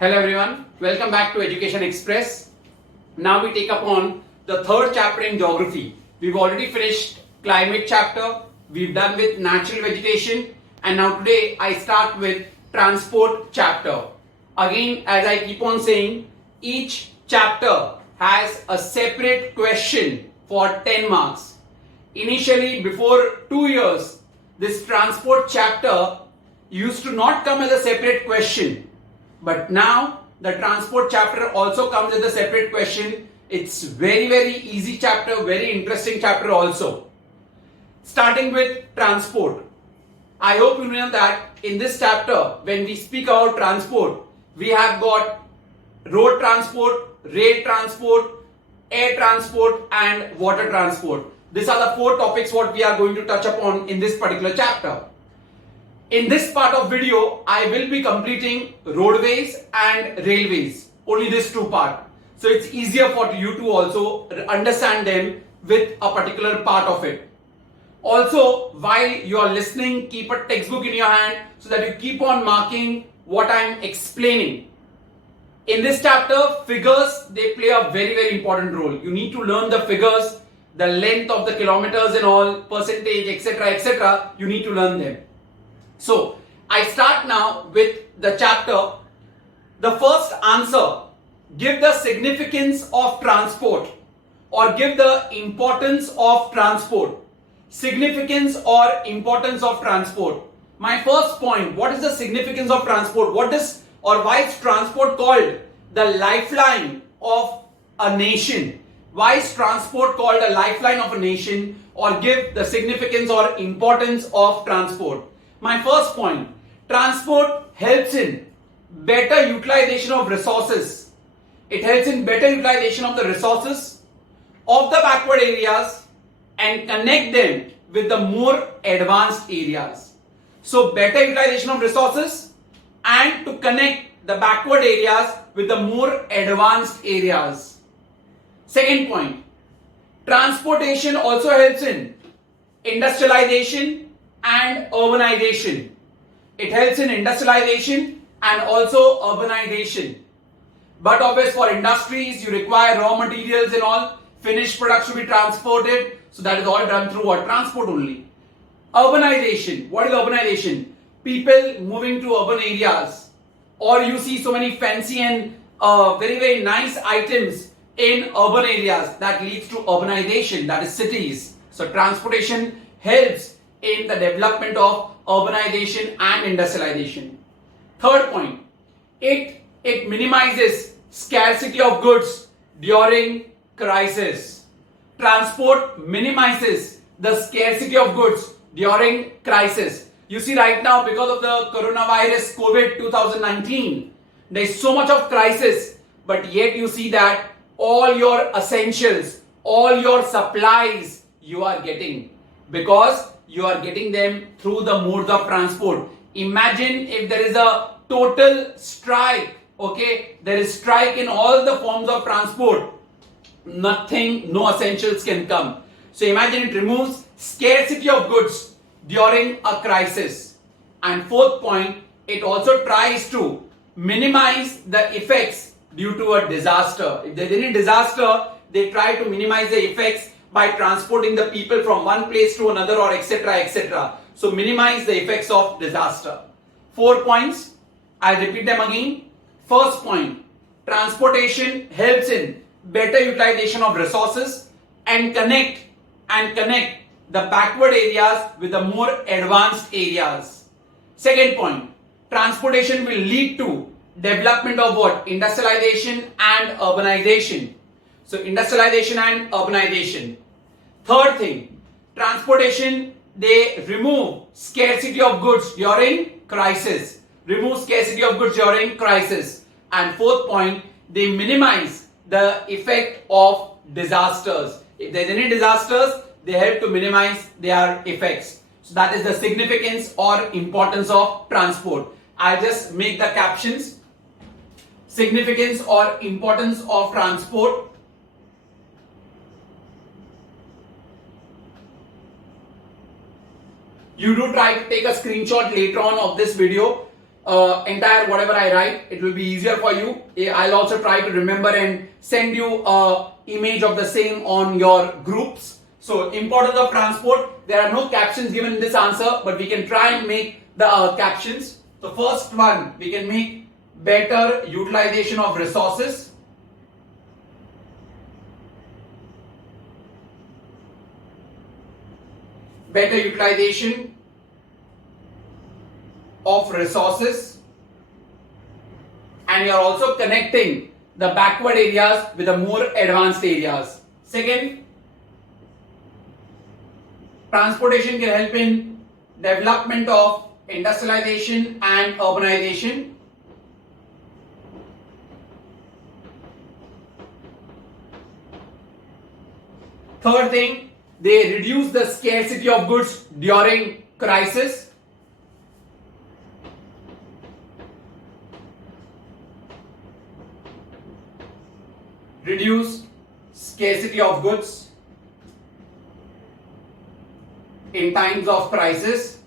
Hello everyone, welcome back to Education Express. Now we take up on the third chapter in geography. We've already finished climate chapter, we've done with natural vegetation, and now today I start with transport chapter. Again, as I keep on saying, each chapter has a separate question for 10 marks. Initially, before 2 years, this transport chapter used to not come as a separate question. But now the transport chapter also comes with a separate question. It's very easy chapter, very interesting chapter also. Starting with transport. I hope you know that in this chapter, when we speak about transport, we have got road transport, rail transport, air transport and water transport. These are the four topics what we are going to touch upon in this particular chapter. In this part of video, I will be completing roadways and railways. Only this two part. So it's easier for you to also understand them with a particular part of it. Also, while you are listening, keep a textbook in your hand so that you keep on marking what I am explaining. In this chapter, figures, they play a very important role. You need to learn the figures, the length of the kilometers and all, percentage, etc. You need to learn them. So, I start now with the chapter. The first answer, give the significance of transport or give the importance of transport. Significance or importance of transport. My first point, what is the significance of transport? Why is transport called the lifeline of a nation? Why is transport called a lifeline of a nation, or give the significance or importance of transport? My first point, transport helps in better utilization of resources. It helps in better utilization of the resources of the backward areas and connect them with the more advanced areas. So better utilization of resources and to connect the backward areas with the more advanced areas. Second point, transportation also helps in industrialization and urbanization. It helps in industrialization and also urbanization. But obviously for industries you require raw materials and all, finished products to be transported, so that is all done through what? Transport only. Urbanization. What is urbanization? People moving to urban areas, or you see so many fancy and very nice items in urban areas, that leads to urbanization, that is cities. So transportation helps in the development of urbanization and industrialization. Third point, it minimizes scarcity of goods during crisis. Transport minimizes the scarcity of goods during crisis. You see right now, because of the coronavirus COVID 2019, there is so much of crisis, but yet you see that all your essentials, all your supplies you are getting, because you are getting them through the modes of transport. Imagine if there is a total strike, okay, there is strike in all the forms of transport, nothing, no essentials can come. So imagine it removes scarcity of goods during a crisis. And fourth point, it also tries to minimize the effects due to a disaster. If there is any disaster, they try to minimize the effects by transporting the people from one place to another, or etc. So minimize the effects of disaster. 4 points, I'll repeat them again. First point, transportation helps in better utilization of resources and connect the backward areas with the more advanced areas. Second point, transportation will lead to development of what? Industrialization and urbanization. So industrialization and urbanization. Third thing, transportation, they remove scarcity of goods during crisis. Remove scarcity of goods during crisis. And fourth point, they minimize the effect of disasters. If there is any disasters, they help to minimize their effects. So that is the significance or importance of transport. I'll just make the captions. Significance or importance of transport. You do try to take a screenshot later on of this video. entire whatever I write. It will be easier for you. I'll also try to remember and send you a image of the same on your groups. So importance of transport, there are no captions given in this answer, but we can try and make the captions. The first one, we can make better utilization of resources. Better utilization of resources, and you are also connecting the backward areas with the more advanced areas. Second, transportation can help in development of industrialization and urbanization. Third thing, they reduce the scarcity of goods during crisis. Reduce scarcity of goods in times of crisis.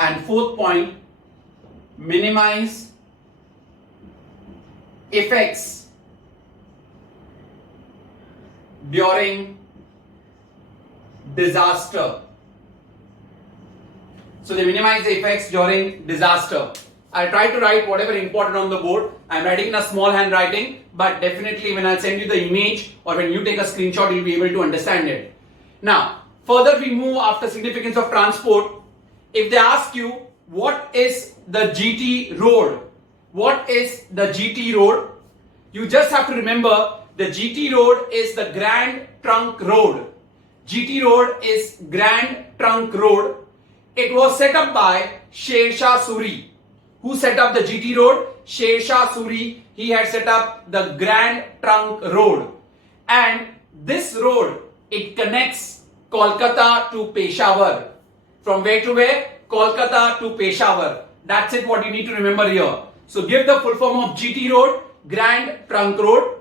And fourth point, minimize effects during disaster. So they minimize the effects during disaster. I'll try to write whatever important on the board. I'm writing in a small handwriting, but definitely when I'll send you the image or when you take a screenshot, you'll be able to understand it. Now, further we move after significance of transport. If they ask you, what is the GT road? What is the GT road? You just have to remember the GT road is the Grand Trunk Road. GT road is Grand Trunk Road. It was set up by Sher Shah Suri. Who set up the GT road? Sher Shah Suri. He had set up the Grand Trunk Road. And this road, it connects Kolkata to Peshawar. From where to where? Kolkata to Peshawar. That's it, what you need to remember here. So give the full form of GT road, Grand Trunk Road.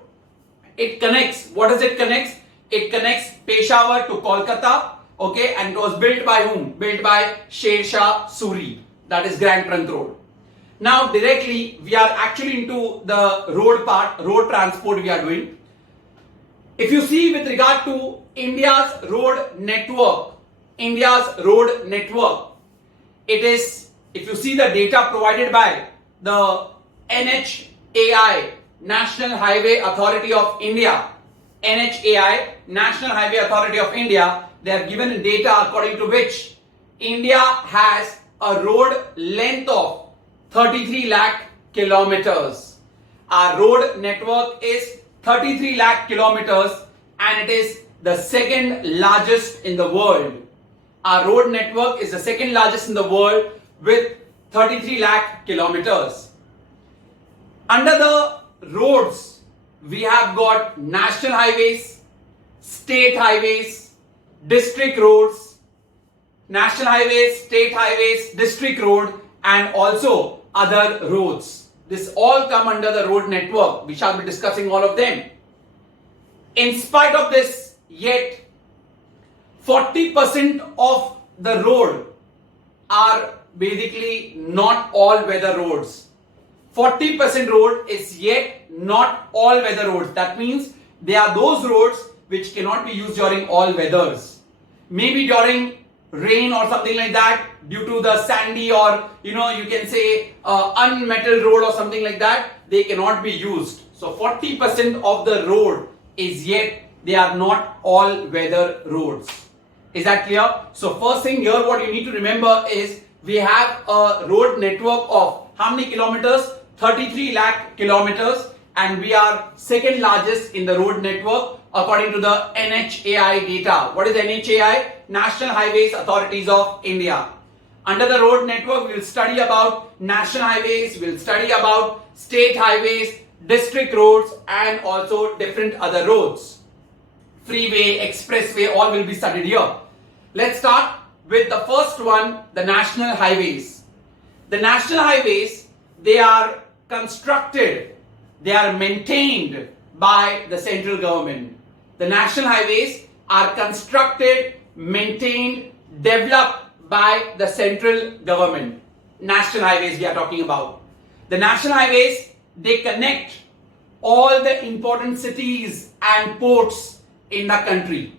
It connects, what does it connect? It connects Peshawar to Kolkata. Okay, and it was built by whom? Built by Sher Shah Suri. That is Grand Trunk Road. Now directly we are actually into the road part, road transport we are doing. If you see with regard to India's road network, it is, if you see the data provided by the NHAI, National Highway Authority of India, NHAI, National Highway Authority of India, they have given data according to which India has a road length of 33 lakh kilometers. Our road network is 33 lakh kilometers and it is the second largest in the world. Our road network is the second largest in the world with 33 lakh kilometers. Under the roads, we have got national highways, state highways, district roads, national highways, state highways, district road, and also other roads. This all come under the road network. We shall be discussing all of them. In spite of this, yet 40% of the road are basically not all weather roads. 40% road is yet not all weather roads. That means they are those roads which cannot be used during all weathers. Maybe during rain or something like that, due to the sandy or you can say unmetalled road or something like that, they cannot be used. So 40% of the road is yet they are not all weather roads. Is that clear? So first thing here, what you need to remember is we have a road network of how many kilometers? 33 lakh kilometers, and we are second largest in the road network according to the NHAI data. What is NHAI? National Highways Authorities of India. Under the road network, we will study about national highways, we will study about state highways, district roads, and also different other roads. Freeway, expressway, all will be studied here. Let's start with the first one, the national highways. The national highways, they are constructed, they are maintained by the central government. The national highways are constructed, maintained, developed by the central government. national highways we are talking about. The national highways, they connect all the important cities and ports in the country.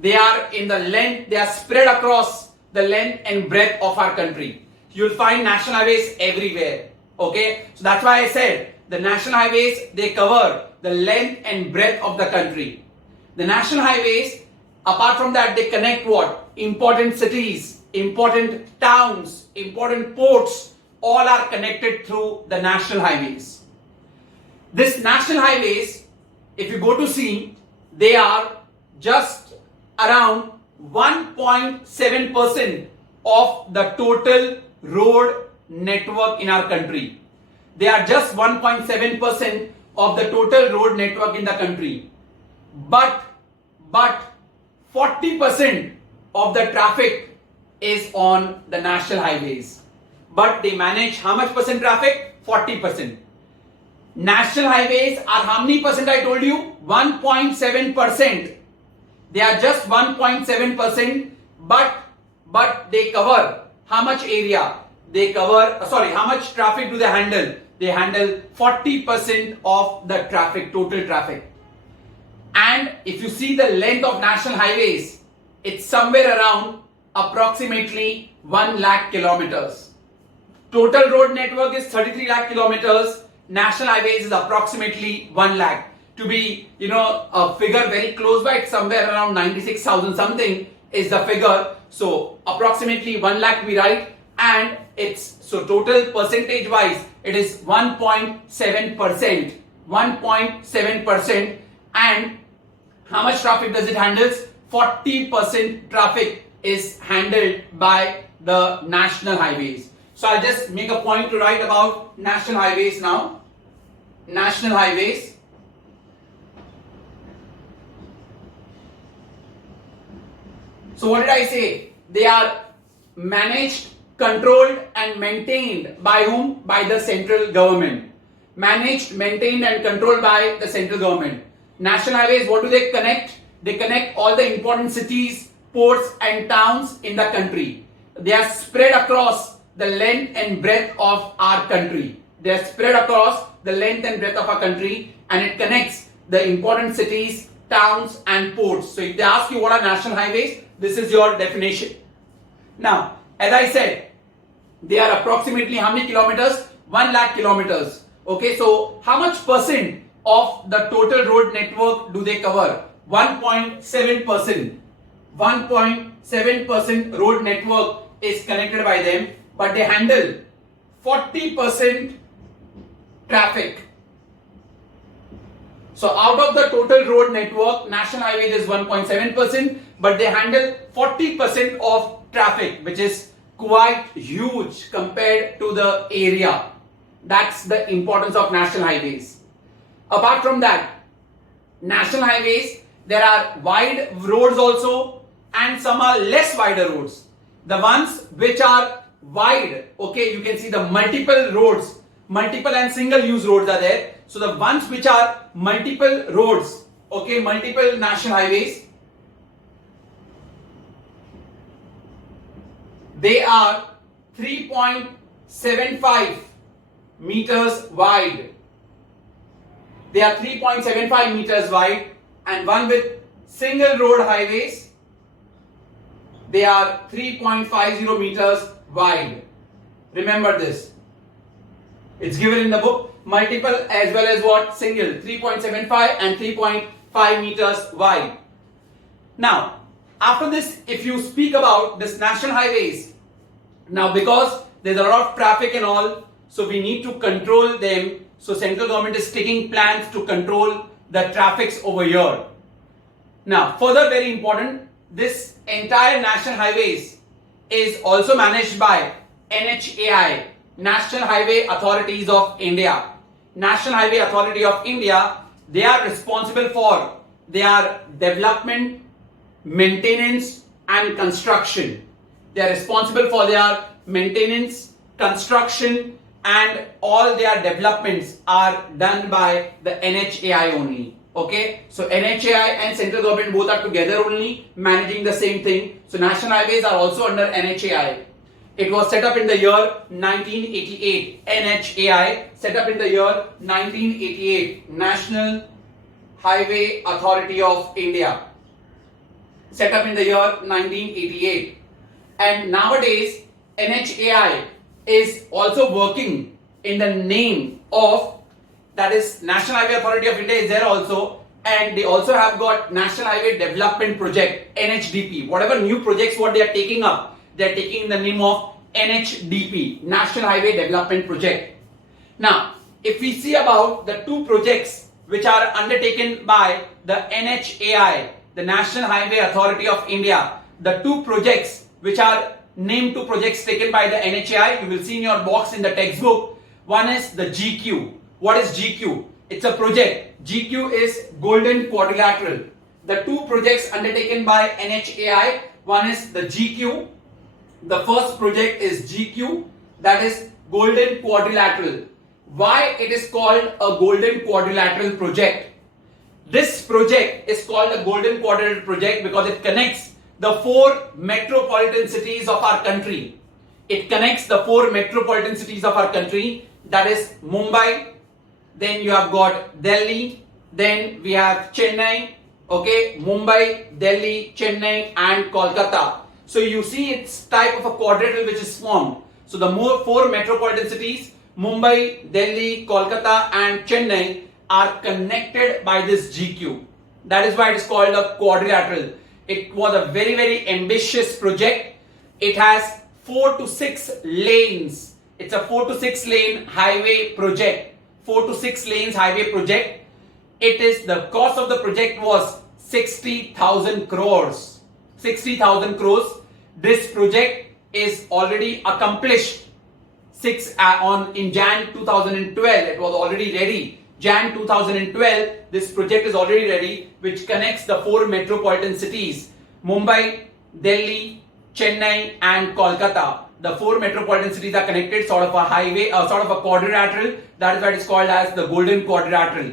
They are in the length, they are spread across the length and breadth of our country. You'll find national highways everywhere. Okay, so that's why I said the national highways, they cover the length and breadth of the country. The national highways, apart from that, they connect what? Important cities, important towns, important ports, all are connected through the national highways. This national highways, if you go to see, they are just around 1.7% of the total road network in our country. They are just 1.7% of the total road network in the country. But 40% of the traffic is on the national highways. But they manage how much percent traffic? 40%. National highways are how many percent I told you? 1.7%. They are just 1.7%, but they cover how much area? They cover, how much traffic do they handle? They handle 40% of the traffic, total traffic. And if you see the length of national highways, it's somewhere around approximately 1 lakh kilometers. Total road network is 33 lakh kilometers. National highways is approximately 1 lakh. To be, a figure very close by, it's somewhere around 96,000 something is the figure. So approximately 1 lakh we write, and so total percentage wise, it is 1.7%. 1.7%. And how much traffic does it handle? 40% traffic is handled by the national highways. So I'll just make a point to write about national highways now. National highways. So what did I say? They are managed, controlled and maintained by whom? By the central government. Managed, maintained and controlled by the central government. National highways, what do they connect? They connect all the important cities, ports and towns in the country. They are spread across the length and breadth of our country. They are spread across the length and breadth of our country, and it connects the important cities, towns and ports. So if they ask you what are national highways, this is your definition. Now, as I said, they are approximately how many kilometers? 1 lakh kilometers. Okay, so how much percent of the total road network do they cover? 1.7%. 1.7% road network is connected by them, but they handle 40% traffic. So out of the total road network, national highways is 1.7%, but they handle 40% of traffic, which is quite huge compared to the area. That's the importance of national highways. Apart from that, national highways, there are wide roads also, and some are less wider roads. The ones which are wide, okay, you can see the multiple roads, multiple and single use roads are there. So the ones which are multiple roads, okay, multiple national highways, they are 3.75 meters wide. They are 3.75 meters wide, and one with single road highways, they are 3.50 meters wide. Remember this. It's given in the book. Multiple as well as what? Single. 3.75 and 3.5 meters wide. Now, after this, if you speak about this national highways, now because there's a lot of traffic and all, so we need to control them. So central government is taking plans to control the traffics over here. Now, further very important, this entire national highways is also managed by NHAI, National Highway Authorities of India. National Highway Authority of India, they are responsible for their development, maintenance and construction. They are responsible for their maintenance, construction and all their developments are done by the NHAI only. Okay, so NHAI and central government both are together only managing the same thing. So national highways are also under NHAI. It was set up in the year 1988. NHAI, set up in the year 1988. National Highway Authority of India. Set up in the year 1988. And nowadays, NHAI is also working in the name of, that is, National Highway Authority of India is there also, and they also have got National Highway Development Project, NHDP. Whatever new projects what they are taking up, they are taking in the name of NHDP, National Highway Development Project. Now, if we see about the two projects which are undertaken by the NHAI, the National Highway Authority of India, the two projects which are named two projects taken by the NHAI, you will see in your box in the textbook. One is the GQ. What is GQ? It's a project. GQ is Golden Quadrilateral. The two projects undertaken by NHAI, one is the GQ. The first project is GQ, that is Golden Quadrilateral. Why it is called a Golden Quadrilateral project? This project is called a Golden Quadrilateral project because it connects the four metropolitan cities of our country. It connects the four metropolitan cities of our country, that is Mumbai, then you have got Delhi, then we have Chennai, okay, Mumbai, Delhi, Chennai and Kolkata. So you see it's type of a quadrilateral which is formed. So the four metropolitan cities, Mumbai, Delhi, Kolkata and Chennai are connected by this GQ. That is why it is called a quadrilateral. It was a very, very ambitious project. It has 4 to 6 lanes. It's a 4 to 6 lane highway project. 4 to 6 lanes highway project. It is, the cost of the project was 60,000 crores. 60,000 crores. This project is already accomplished in Jan 2012. It was already ready. Jan 2012, this project is already ready, which connects the four metropolitan cities, Mumbai, Delhi, Chennai and Kolkata. The four metropolitan cities are connected, sort of a highway, sort of a quadrilateral. That is why it is called as the Golden Quadrilateral.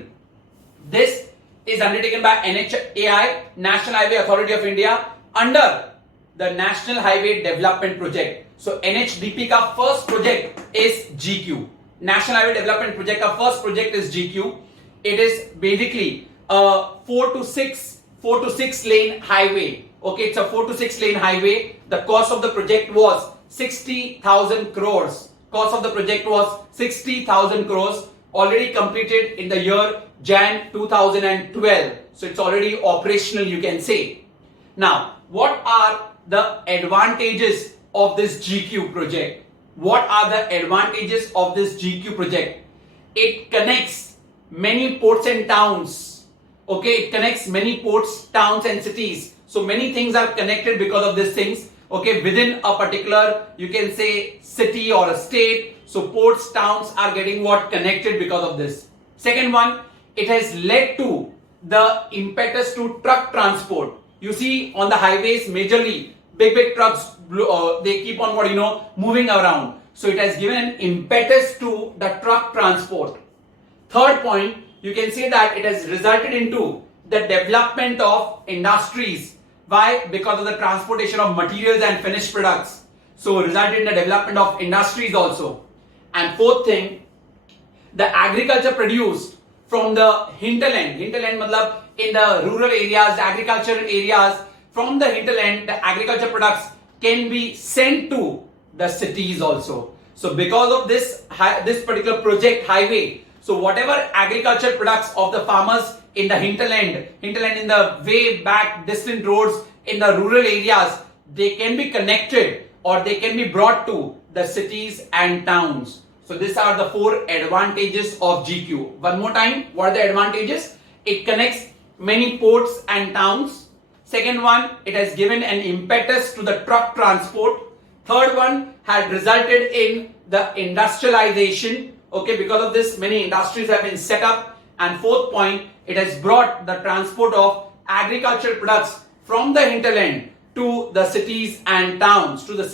This is undertaken by NHAI, National Highway Authority of India, under the National Highway Development Project. So NHDP ka first project is GQ. National Highway Development Project ka first project is GQ. It is basically a 4 to 6 lane highway. Okay, it's a 4 to 6 lane highway. The cost of the project was 60,000 crores. Cost of the project was 60,000 crores. Already completed in the year Jan 2012. So it's already operational, you can say. Now, what are the advantages of this GQ project? What are the advantages of this GQ project? It connects many ports and towns. Okay, it connects many ports, towns and cities. So many things are connected because of these things. Okay, within a particular, you can say, city or a state. So ports, towns are getting what? Connected because of this. Second one, it has led to the impetus to truck transport. You see on the highways, majorly, big trucks, they keep on moving around. So it has given an impetus to the truck transport. Third point, you can say that it has resulted into the development of industries. Why? Because of the transportation of materials and finished products. So resulted in the development of industries also. And fourth thing, the agriculture produced from the hinterland. Hinterland matlab in the rural areas, the agricultural areas, from the hinterland, the agriculture products can be sent to the cities also. So because of this particular project highway, so whatever agriculture products of the farmers in the hinterland in the way back distant roads in the rural areas, they can be connected or they can be brought to the cities and towns. So these are the four advantages of GQ. One more time, what are the advantages? It connects many ports and towns. Second one, it has given an impetus to the truck transport. Third one had resulted in the industrialization. Okay, because of this, many industries have been set up. And fourth point, it has brought the transport of agricultural products from the hinterland to the cities and towns. So these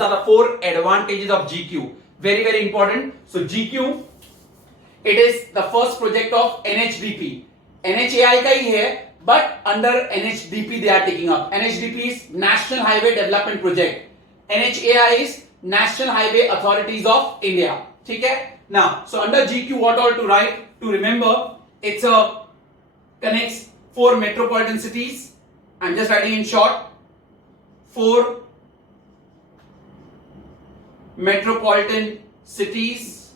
are the four advantages of GQ. Very, very important. So GQ, it is the first project of NHDP. NHAI ka hi hai, but under NHDP they are taking up. NHDP is National Highway Development Project. NHAI is National Highway Authorities of India. Okay? Now, so under GQ, what all to write? To remember, it's a connects 4 metropolitan cities. I'm just writing in short. 4 metropolitan cities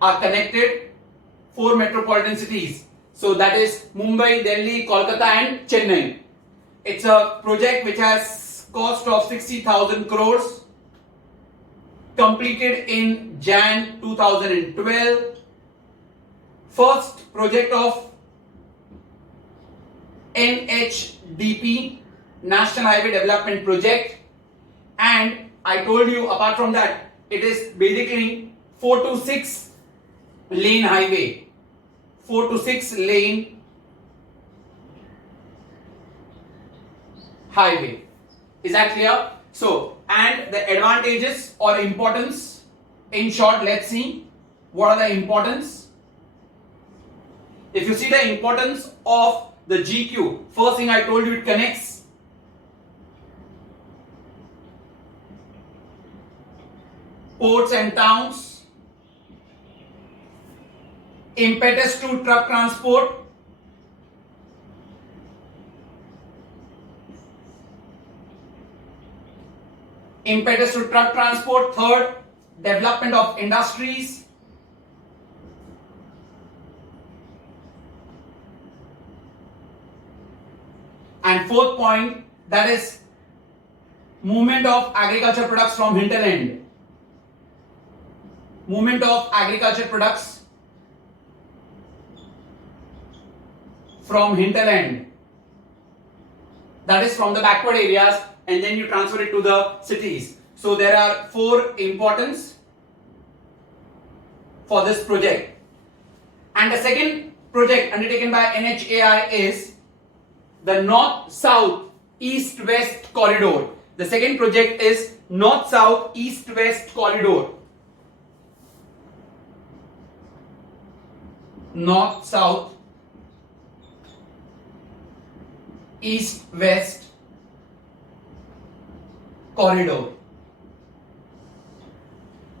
are connected. 4 metropolitan cities. So that is Mumbai, Delhi, Kolkata and Chennai. It's a project which has cost of 60,000 crores. Completed in Jan 2012. First project of NHDP, National Highway Development Project. And I told you, apart from that, it is basically 4 to 6 lane highway. 4 to 6 lane highway. Is that clear? So, and the advantages or importance, in short, let's see what are the importance. If you see the importance of the GQ, first thing I told you, it connects ports and towns, impetus to truck transport, impetus to truck transport. Third, development of industries. And fourth point, that is movement of agriculture products from hinterland. Movement of agriculture products from hinterland. That is from the backward areas, and then you transfer it to the cities. So there are 4 importance for this project. And the second project undertaken by NHAI is the North-South East-West Corridor. The second project is North-South East-West Corridor. North-South East-West Corridor.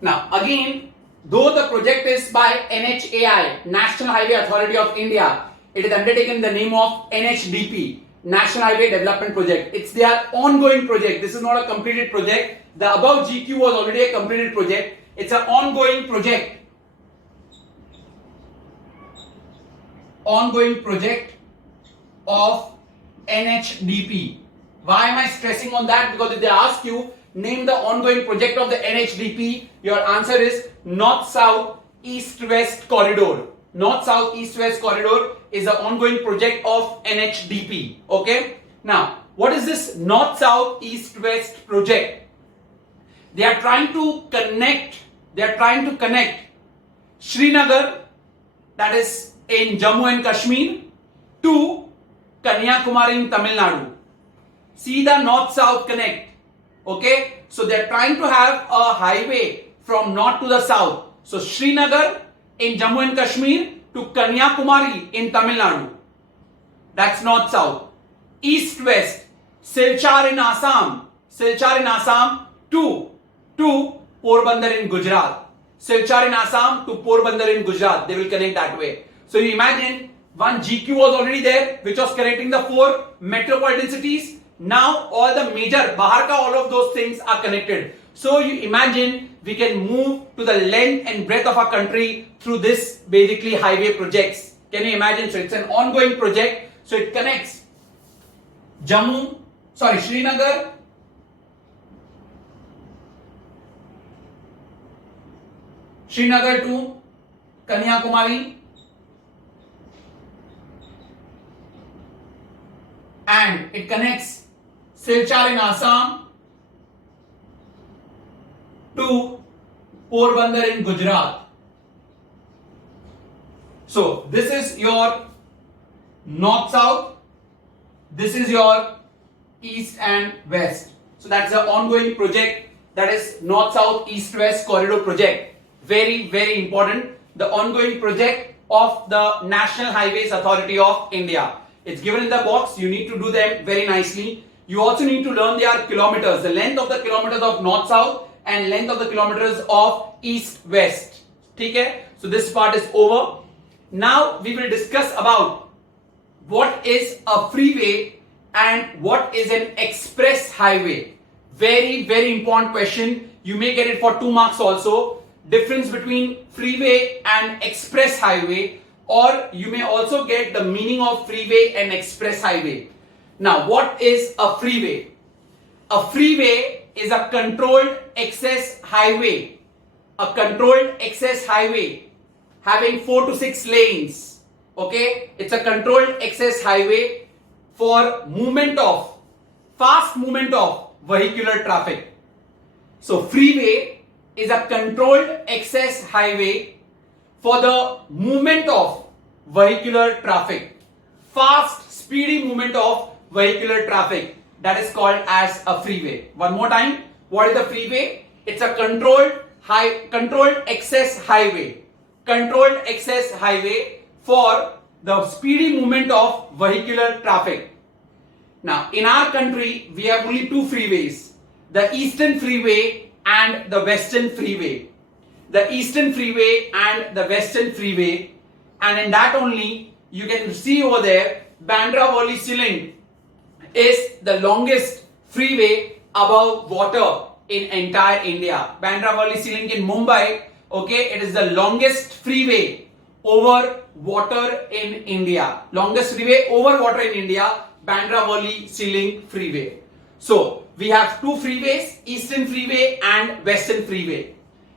Now again, though the project is by NHAI, National Highway Authority of India, it is undertaken in the name of NHDP, National Highway Development Project. It's their ongoing project. This is not a completed project. The above GQ was already a completed project. It's an ongoing project. Ongoing project of NHDP. Why am I stressing on that? Because if they ask you, name the ongoing project of the NHDP, your answer is North-South East-West Corridor. North-South East-West Corridor is the ongoing project of NHDP. Okay? Now, what is this North-South East-West project? They are trying to connect Srinagar, that is in Jammu and Kashmir, to Kanyakumari in Tamil Nadu. See the North-South connect. Okay? So they are trying to have a highway from north to the south. So Srinagar in Jammu and Kashmir to Kanyakumari in Tamil Nadu. That's north-south. East-west, Silchar in Assam to Porbandar in Gujarat. Silchar in Assam to Porbandar in Gujarat. They will connect that way. So you imagine, one GQ was already there, which was connecting the 4 metropolitan cities. Now all the major, Bahar ka, all of those things are connected. So you imagine, we can move to the length and breadth of our country through this basically highway projects. Can you imagine? So it's an ongoing project. So it connects Srinagar, to Kanyakumari, and it connects Silchar in Assam to Porbandar in Gujarat. So this is your north-south, this is your east and west. So that's the ongoing project, that is north-south east-west corridor project. Very, very important. The ongoing project of the National Highways Authority of India. It's given in the box. You need to do them very nicely. You also need to learn their kilometers, the length of the kilometers of north-south and length of the kilometers of east-west. Okay? So this part is over. Now we will discuss about what is a freeway and what is an express highway. Very, very important question. You may get it for 2 marks also. Difference between freeway and express highway, or you may also get the meaning of freeway and express highway. Now, what is a freeway? A freeway is a controlled access highway. A controlled access highway having 4 to 6 lanes. Okay? It's a controlled access highway for fast movement of vehicular traffic. So, freeway is a controlled access highway for the movement of vehicular traffic. Fast, speedy movement of vehicular traffic. That is called as a freeway. One more time. What is the freeway? It's a controlled access highway. Controlled access highway for the speedy movement of vehicular traffic. Now, in our country, we have only 2 freeways. The Eastern Freeway and the Western Freeway. The Eastern Freeway and the Western Freeway. And in that only, you can see over there, Bandra Worli Ceiling is the longest freeway above water in entire India. Bandra Worli Ceiling in Mumbai, okay, it is the longest freeway over water in India. Longest freeway over water in India, Bandra Worli Ceiling Freeway. So, we have 2 freeways, Eastern Freeway and Western Freeway.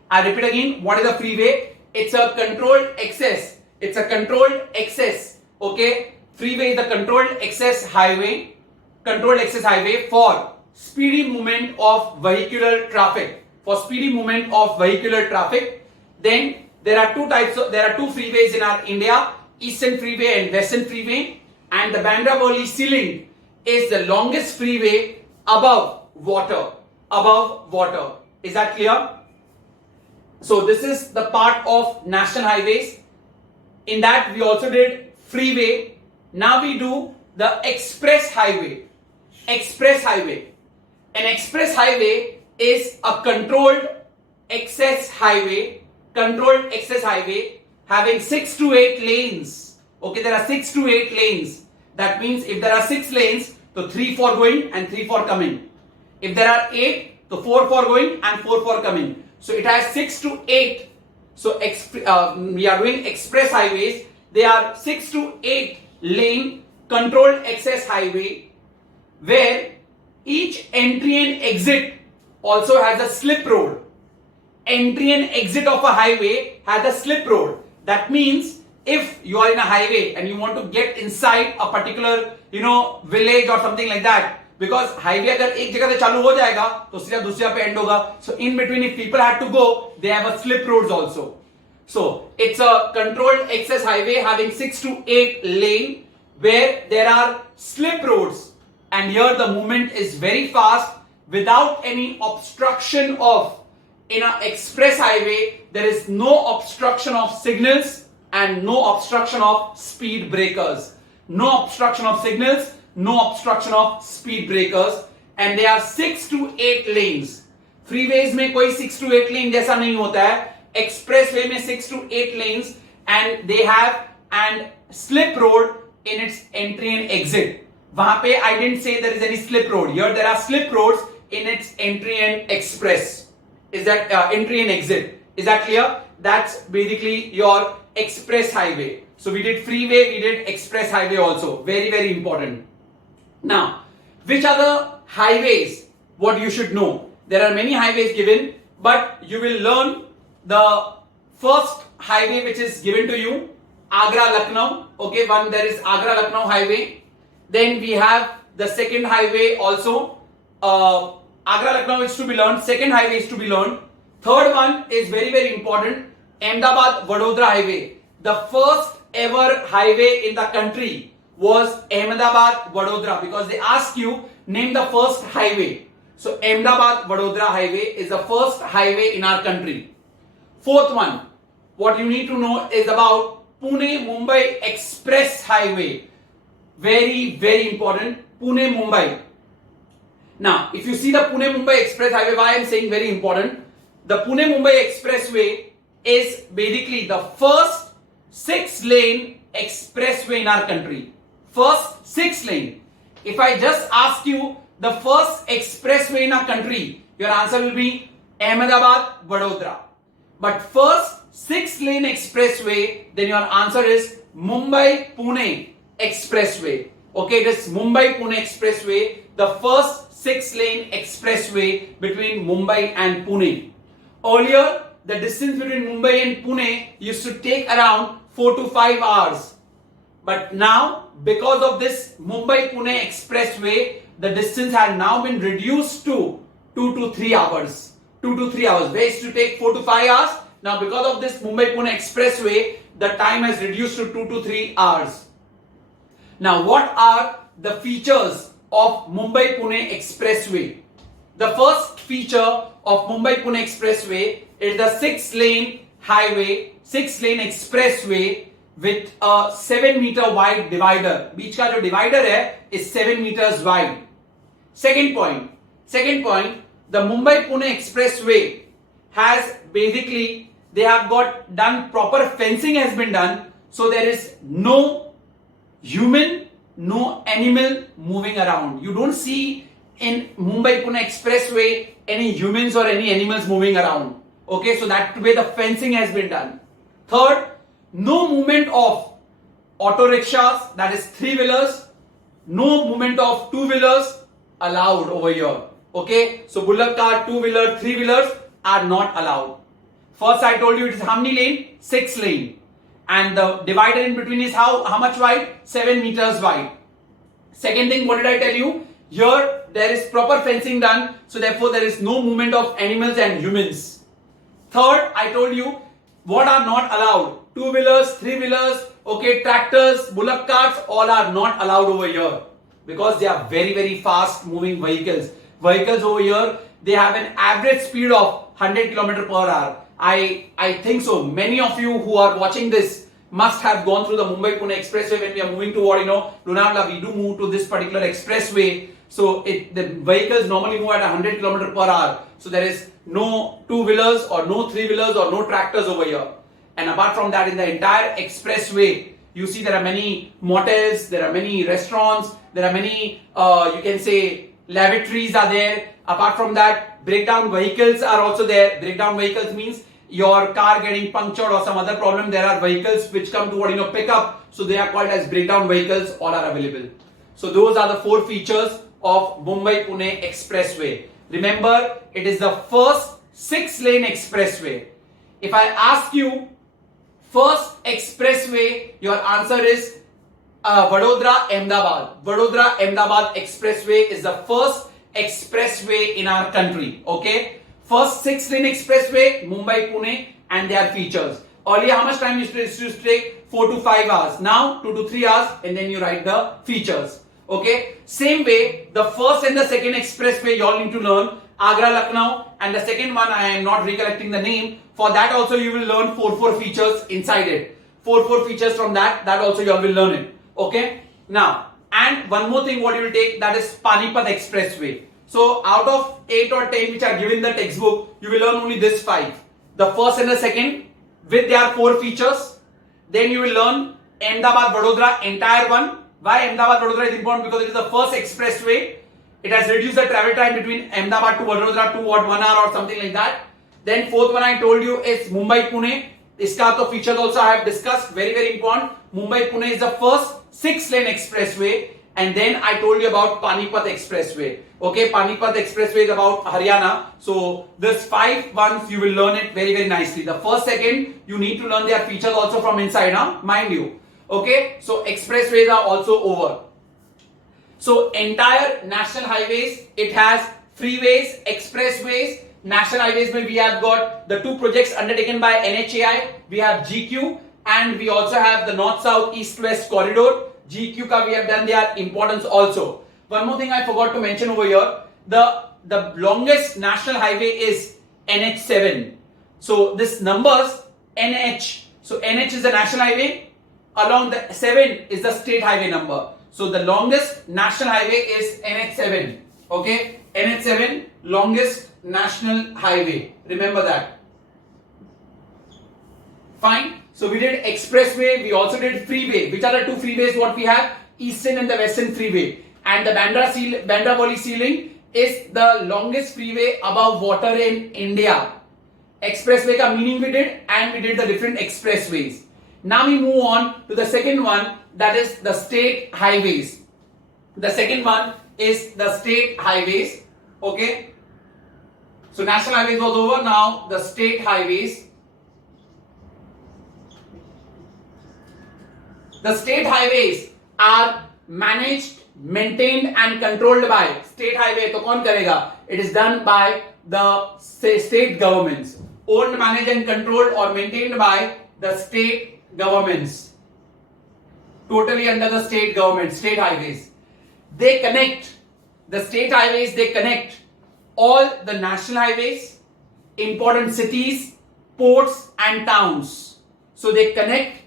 I repeat again, what is a freeway? It's a controlled access. It's a controlled access, okay? Freeway is a controlled access highway. Controlled access highway for speedy movement of vehicular traffic. For speedy movement of vehicular traffic. Then there are 2 freeways in our India, Eastern Freeway and Western Freeway. And the Bandra Worli Ceiling is the longest freeway above water. Above water. Is that clear? So this is the part of national highways. In that we also did freeway. Now we do the express highway. Express highway. An express highway is a controlled access highway. Controlled access highway having 6 to 8 lanes. Okay, there are 6 to 8 lanes. That means if there are 6 lanes, so 3 for going and 3 for coming. If there are 8, so 4 for going and 4 for coming. So it has 6 to 8. So we are doing express highways. They are 6 to 8 lane controlled access highway where each entry and exit also has a slip road. Entry and exit of a highway has a slip road. That means if you are in a highway and you want to get inside a particular, village or something like that, because highway अगर एक जगह से चालू हो जाएगा तो सीधा दूसरे पे end होगा. So in between, if people had to go, they have a slip roads also. So it's a controlled access highway having 6 to 8 lane where there are slip roads, and here the movement is very fast without any obstruction of. In an express highway, there is no obstruction of signals and no obstruction of speed breakers. No obstruction of signals, no obstruction of speed breakers, and there are 6 to 8 lanes. Freeways में कोई 6 to 8 lane जैसा नहीं होता है. Expressway में 6 to 8 lanes, and they have an slip road in its entry and exit. वहाँ पे I didn't say there is any slip road. Here there are slip roads in its entry and express. Is that entry and exit? Is that clear? That's basically your express highway. So we did freeway, we did express highway also. Very, very important. Now, which are the highways? What you should know. There are many highways given, but you will learn the first highway which is given to you, Agra-Lucknow. Okay, there is Agra-Lucknow highway. Then we have the second highway also. Agra-Lucknow is to be learned. Second highway is to be learned. Third one is very, very important. Ahmedabad-Vadodara highway. The first ever highway in the country was Ahmedabad-Vadodara, because they ask you, name the first highway. So Ahmedabad-Vadodara highway is the first highway in our country. Fourth one, what you need to know is about Pune-Mumbai Express Highway. Very, very important. Pune-Mumbai. Now, if you see the Pune-Mumbai Express Highway, why I am saying very important, the Pune-Mumbai Expressway is basically the first 6-lane expressway in our country. First 6-lane. If I just ask you the first expressway in our country, your answer will be Ahmedabad, Vadodara. But first 6-lane expressway, then your answer is Mumbai-Pune Expressway. Okay, it is Mumbai-Pune Expressway, the first 6-lane expressway between Mumbai and Pune. Earlier, the distance between Mumbai and Pune used to take around 4 to 5 hours. But now, because of this Mumbai-Pune Expressway, the distance has now been reduced to 2 to 3 hours. 2 to 3 hours. Where it used to take 4 to 5 hours, now because of this Mumbai-Pune Expressway, the time has reduced to 2 to 3 hours. Now, what are the features of Mumbai-Pune Expressway? The first feature of Mumbai-Pune Expressway is the 6-lane highway, 6-lane expressway with a 7-meter wide divider. बीच का जो divider है is 7 meters wide. Second point, the Mumbai-Pune Expressway has basically, they have got done proper fencing has been done, so there is no human, no animal moving around. You don't see in Mumbai-Pune Expressway any humans or any animals moving around. Okay, so that way the fencing has been done. Third, no movement of auto rickshaws, that is 3-wheelers, no movement of 2-wheelers allowed over here. Okay, so bullock car, 2-wheeler, 3-wheelers are not allowed. First I told you it is how many lane? 6 lane. And the divider in between is how much wide? 7 meters wide. Second thing, what did I tell you? Here there is proper fencing done, so therefore there is no movement of animals and humans. Third, I told you what are not allowed. 2-wheelers, 3-wheelers, okay, tractors, bullock carts, all are not allowed over here because they are very, very fast moving vehicles. Vehicles over here, they have an average speed of 100 km per hour. I think so. Many of you who are watching this must have gone through the Mumbai-Pune Expressway when we are moving toward, Lonavala. We do move to this particular expressway. So the vehicles normally move at 100 km per hour. So there is no 2-wheelers or no 3-wheelers or no tractors over here. And apart from that, in the entire expressway, you see there are many motels, there are many restaurants, there are many, you can say, lavatories are there. Apart from that, breakdown vehicles are also there. Breakdown vehicles means your car getting punctured or some other problem. There are vehicles which come to pick up. So they are called as breakdown vehicles. All are available. So those are the 4 features of Mumbai-Pune Expressway. Remember, it is the first 6-lane expressway. If I ask you first expressway, your answer is Vadodara-Ahmedabad. Vadodara-Ahmedabad Expressway is the first expressway in our country. Okay, first 6-lane expressway, Mumbai-Pune, and their features. Earlier, how much time used to take? 4 to 5 hours. Now 2 to 3 hours, and then you write the features. Okay, same way, the first and the second expressway you all need to learn. Agra-Lucknow, and the second one I am not recollecting the name. For that also you will learn 4 features inside it. 4 features from that also you all will learn it. Okay, now, and one more thing what you will take, that is Panipat Expressway. So out of 8 or 10 which are given in the textbook, you will learn only this 5. The first and the second with their 4 features. Then you will learn Ahmedabad-Vadodara entire one. Why Ahmedabad-Vadodara is important? Because it is the first expressway. It has reduced the travel time between Ahmedabad to Vadodara to 1 hour or something like that. Then 4th one I told you is Mumbai-Pune. Iska to features also I have discussed. Very, very important. Mumbai-Pune is the first 6-lane expressway. And then I told you about Panipat Expressway. Okay, Panipat Expressway is about Haryana. So this 5 ones you will learn it very, very nicely. The first, second, you need to learn their features also from inside, mind you. Okay, so expressways are also over. So entire national highways, it has freeways, expressways. National highways where we have got the 2 projects undertaken by NHAI. We have GQ and we also have the north-south, east-west corridor. GQ ka we have done their importance also. One more thing I forgot to mention over here. The longest national highway is NH7. So this numbers NH. So NH is the national highway. Along the 7 is the state highway number. So the longest national highway is NH7. Okay, NH7 longest national highway. Remember that. Fine. So we did expressway, we also did freeway. Which are the two freeways what we have? Eastern and the Western freeway. And the Bandra Worli Sea Link is the longest freeway above water in India. Expressway ka meaning we did, and we did the different expressways. Now we move on to the second one, that is the state highways. The second one is the state highways. Okay. So national highways was over, now the state highways. The state highways are managed, maintained and controlled by state highway. तो कौन करेगा? It is done by the state governments. Owned, managed and controlled or maintained by the state governments. Totally under the state government, state highways. They connect, the state highways, they connect all the national highways, important cities, ports and towns. So they connect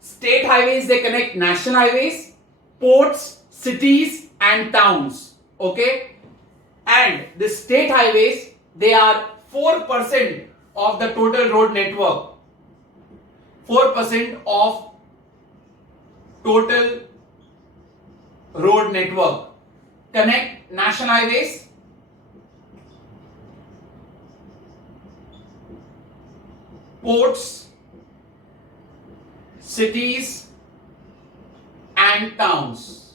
state highways, they connect national highways, ports, cities and towns. Okay. And the state highways, they are 4% of the total road network. 4% of total road network. Connect national highways, ports, cities and towns.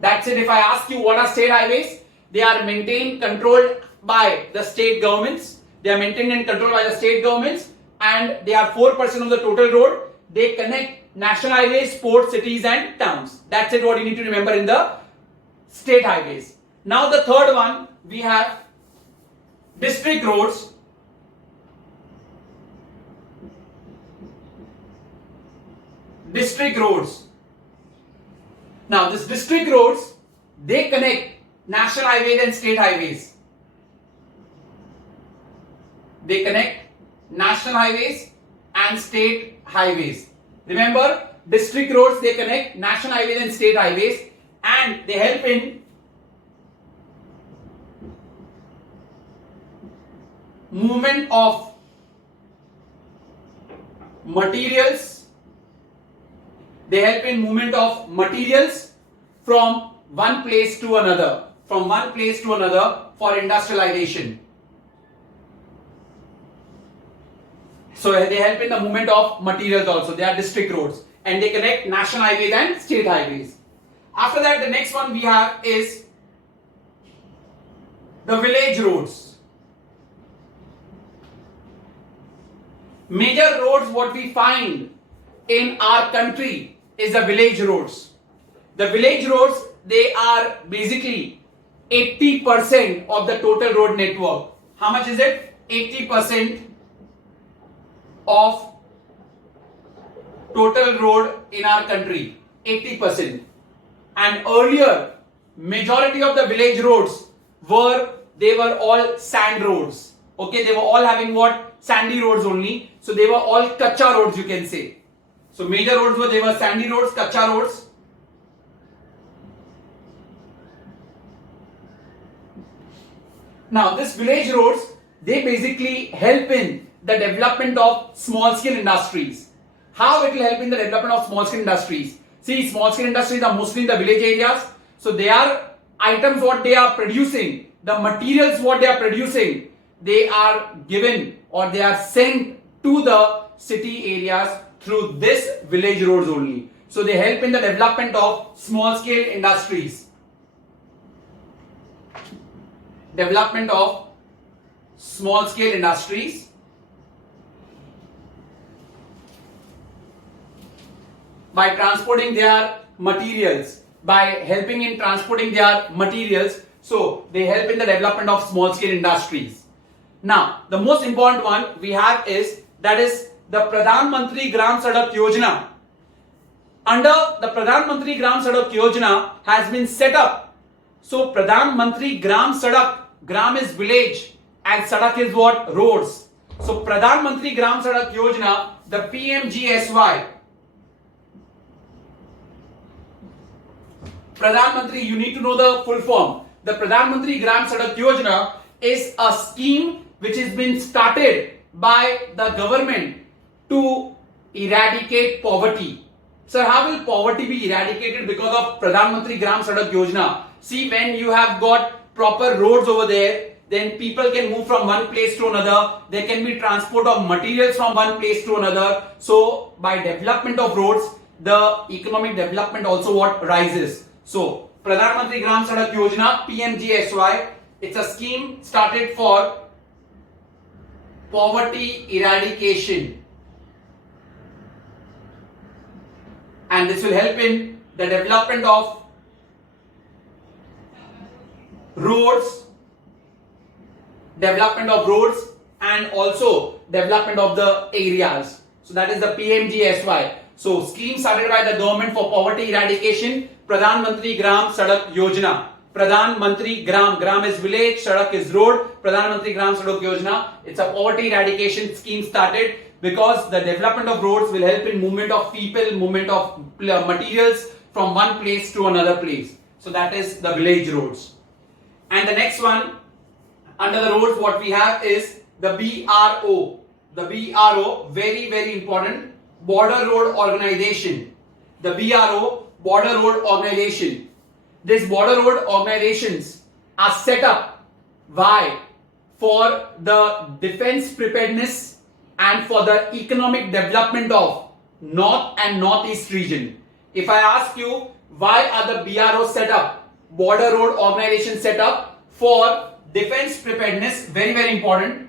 That's it. If I ask you what are state highways, they are maintained, controlled by the state governments. They are maintained and controlled by the state governments, and they are 4% of the total road. They connect national highways, ports, cities and towns. That's it, what you need to remember in the state highways. Now the third one, we have district roads. District roads. Now this district roads, they connect national highways and state highways. They connect national highways and state highways. Remember, district roads, they connect national highways and state highways, and they help in movement of materials. They help in movement of materials from one place to another, for industrialization. So they help in the movement of materials also. They are district roads and they connect national highways and state highways. After that, the next one we have is the village roads. Major roads what we find in our country is the village roads. The village roads, they are basically 80% of the total road network. How much is it? 80% of total road in our country. 80%. And earlier, majority of the village roads they were all sand roads. Okay, they were all having what? Sandy roads only. So they were all kacha roads, you can say. So major roads they were sandy roads, kacha roads. Now this village roads, they basically help in the development of small scale industries. How it will help in the development of small scale industries? See, small scale industries are mostly in the village areas. So they are items what they are producing, the materials what they are producing, they are given or they are sent to the city areas through this village roads only. So they help in the development of small scale industries. Development of small scale industries. By transporting their materials, by helping in transporting their materials, so they help in the development of small scale industries. Now, the most important one we have is the Pradhan Mantri Gram Sadak Yojana. Under the Pradhan Mantri Gram Sadak Yojana has been set up. So Pradhan Mantri Gram Sadak, Gram is village and Sadak is what? Roads. So Pradhan Mantri Gram Sadak Yojana, the PMGSY. Pradhan Mantri, you need to know the full form. the Pradhan Mantri Gram Sadak Yojana is a scheme which has been started by the government to eradicate poverty. Sir, how will poverty be eradicated because of Pradhan Mantri Gram Sadak Yojana? See, when you have got proper roads over there, then people can move from one place to another. There can be transport of materials from one place to another. So, by development of roads, the economic development also what rises. So, Pradhan Mantri Gram Sadak Yojana, PMGSY, it's a scheme started for poverty eradication. And this will help in the development of roads, and also development of the areas. So that is the PMGSY. So scheme started by the government for poverty eradication, Pradhan Mantri Gram Sadak Yojana. Pradhan Mantri Gram is village, Sadak is road. Pradhan Mantri Gram Sadak Yojana. It's a poverty eradication scheme started because the development of roads will help in movement of people, movement of materials from one place to another place. So that is the village roads. And the next one, under the roads, what we have is the BRO. The BRO, very, very important, Border Road Organization. The BRO, Border Road Organization. These border road organizations are set up. Why? For the defense preparedness and for the economic development of North and Northeast region. If I ask you, why are the BRO set up? Border road organization set up for defense preparedness, very, very important,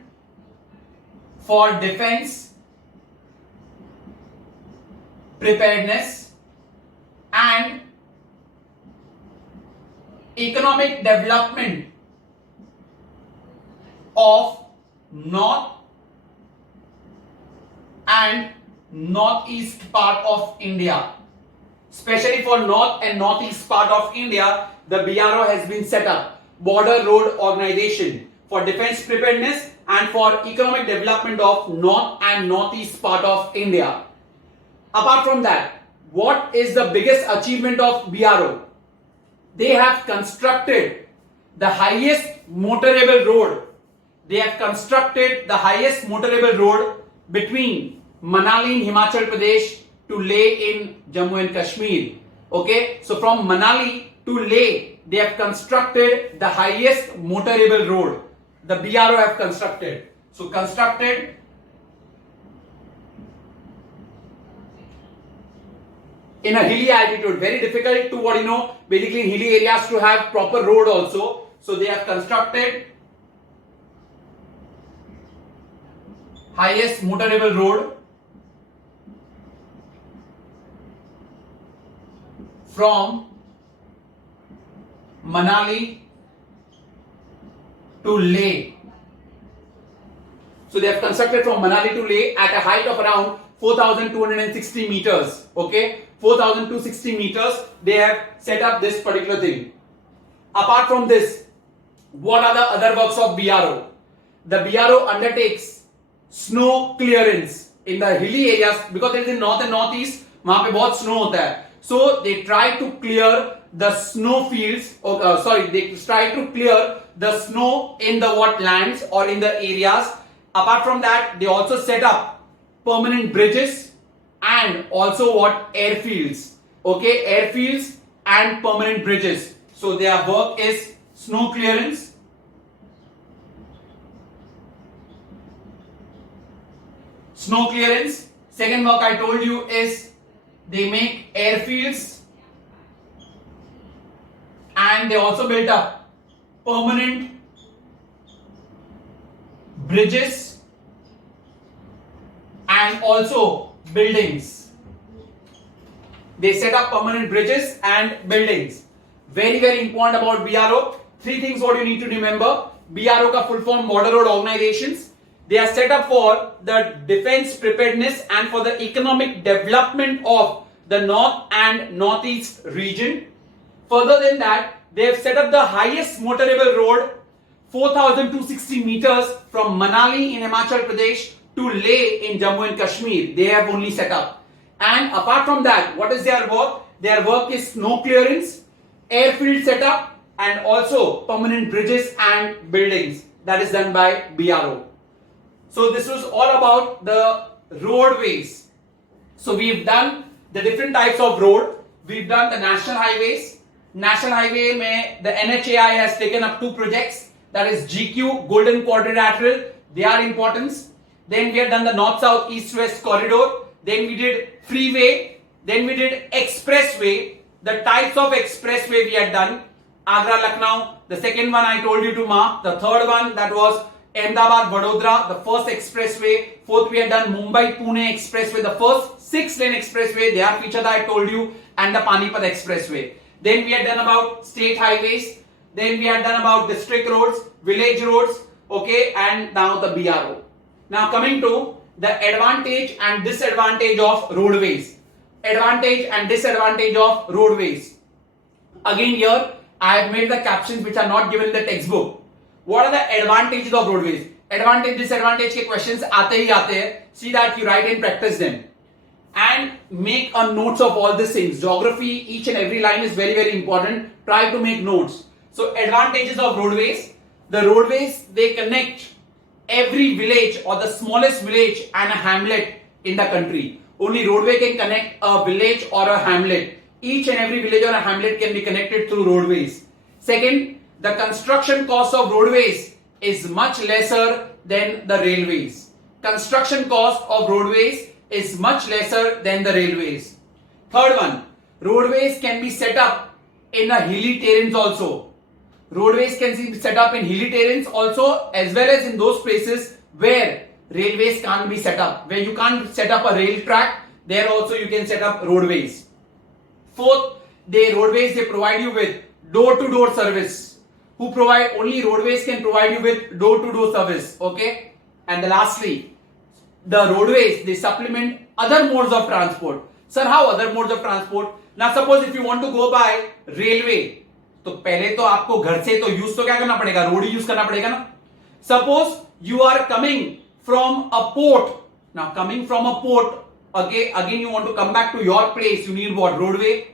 for defense preparedness and economic development of North and Northeast part of India. Especially for North and Northeast part of India, the BRO has been set up. Border Road Organization for defense preparedness and for economic development of North and Northeast part of India. Apart from that, what is the biggest achievement of BRO? They have constructed the highest motorable road. They have constructed the highest motorable road between Manali in Himachal Pradesh to Leh in Jammu and Kashmir. Okay, so from Manali to Leh, they have constructed the highest motorable road. The BRO have constructed. So constructed in a hilly altitude, very difficult to basically in hilly areas to have proper road also. So they have constructed highest motorable road from Manali to Leh. So they have constructed from Manali to Leh at a height of around 4,260 meters. Okay, 4,260 meters. They have set up this particular thing. Apart from this, what are the other works of BRO? The BRO undertakes snow clearance in the hilly areas because it is in north and northeast. वहाँ पे बहुत snow होता है. So they try to clear the snow fields. They try to clear the snow in the lands or in the areas. Apart from that, they also set up permanent bridges and also airfields. Okay, airfields and permanent bridges. So their work is snow clearance, Second work I told you is they make airfields and they also built up permanent bridges and also buildings. They set up permanent bridges and buildings. Very, very important about BRO. Three things what you need to remember. BRO का full form Border Road Organizations. They are set up for the defense preparedness and for the economic development of the North and Northeast region. Further than that, they have set up the highest motorable road, 4,260 meters from Manali in Himachal Pradesh to Leh in Jammu and Kashmir. They have only set up. And apart from that, what is their work? Their work is snow clearance, airfield setup, and also permanent bridges and buildings. That is done by BRO. So this was all about the roadways. So we've done the different types of road. We've done the national highways. National highway mein the NHAI has taken up 2 projects. That is GQ, Golden Quadrilateral. They are important. Then we have done the north, south, east, west corridor. Then we did freeway. Then we did expressway. The types of expressway we had done. Agra, Lucknow. The second one I told you to mark. The third one, that was Ahmedabad, Vadodara, the first expressway. Fourth, we had done Mumbai, Pune expressway, the first 6-lane expressway. They are featured, I told you, and the Panipat expressway. Then we had done about state highways. Then we had done about district roads, village roads, okay, and now the BRO. Now coming to the advantage and disadvantage of roadways. Advantage and disadvantage of roadways. Again here, I have made the captions which are not given in the textbook. What are the advantages of roadways? Advantage, disadvantage के questions आते ही आते हैं. See that you write and practice them. And make a notes of all these things. Geography, each and every line is very, very important. Try to make notes. So advantages of roadways. The roadways, they connect every village or the smallest village and a hamlet in the country. Only roadway can connect a village or a hamlet. Each and every village or a hamlet can be connected through roadways. Second, the construction cost of roadways is much lesser than the railways. Construction cost of roadways is much lesser than the railways. Third one, roadways can be set up in a hilly terrains also. Roadways can be set up in hilly terrains also, as well as in those places where railways can't be set up. Where you can't set up a rail track, there also you can set up roadways. Fourth, roadways they provide you with door-to-door service. Who provide only roadways can provide you with door-to-door service. Okay, and lastly, the roadways they supplement other modes of transport. Sir, how other modes of transport? Now suppose if you want to go by railway, तो पहले तो आपको घर से तो use तो क्या करना पड़ेगा, रोड यूज करना पड़ेगा ना. Suppose you are coming from a port. Now coming from a port, okay, again you want to come back to your place, you need what? Roadway.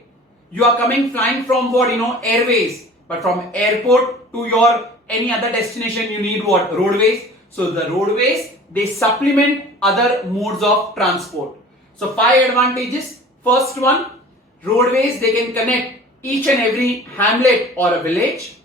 You are coming flying from what? Airways. But from airport to your any other destination, you need what? Roadways. So the roadways, they supplement other modes of transport. So 5 advantages. First one, roadways, they can connect each and every hamlet or a village.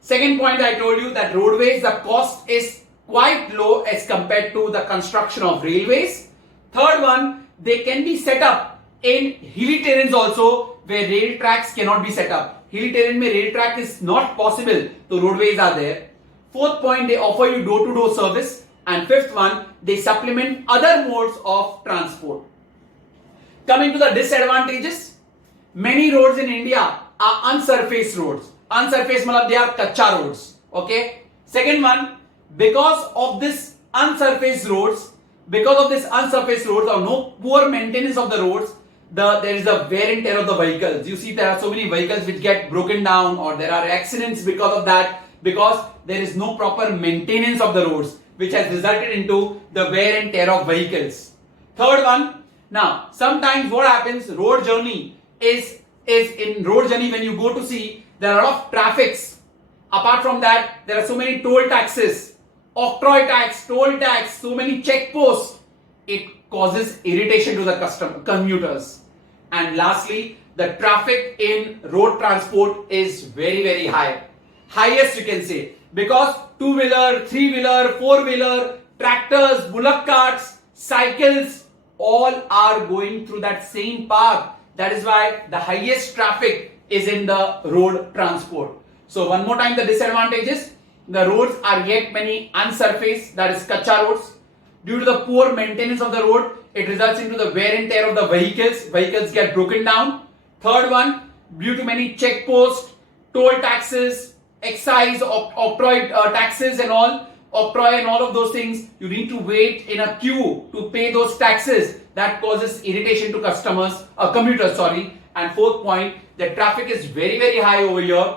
Second point, I told you that roadways, the cost is quite low as compared to the construction of railways. Third one, they can be set up in hilly terrains also where rail tracks cannot be set up. Hilly terrain mein rail track is not possible, so roadways are there. Fourth point, they offer you door-to-door service. And fifth one, they supplement other modes of transport. Coming to the disadvantages, many roads in India are unsurfaced roads. Unsurfaced means they are kacha roads. Okay. Second one, because of this unsurfaced roads or no poor maintenance of the roads, there is a wear and tear of the vehicles. You see there are so many vehicles which get broken down or there are accidents because of that, because there is no proper maintenance of the roads, which has resulted into the wear and tear of vehicles. Third one, now sometimes what happens, road journey is in road journey when you go to see, there are a lot of traffics. Apart from that, there are so many toll taxes, octroi tax, toll tax, so many checkposts. It causes irritation to the commuters. And lastly, the traffic in road transport is very, very high. Highest you can say, because two-wheeler, three-wheeler, four-wheeler, tractors, bullock carts, cycles, all are going through that same path. That is why the highest traffic is in the road transport. So one more time, the disadvantages, the roads are yet many unsurfaced, that is kacha roads. Due to the poor maintenance of the road, it results into the wear and tear of the vehicles. Vehicles get broken down. Third one, due to many checkposts, toll taxes, excise, octroi taxes and all, octroi and all of those things, you need to wait in a queue to pay those taxes. That causes irritation to commuters. And fourth point, the traffic is very, very high over here.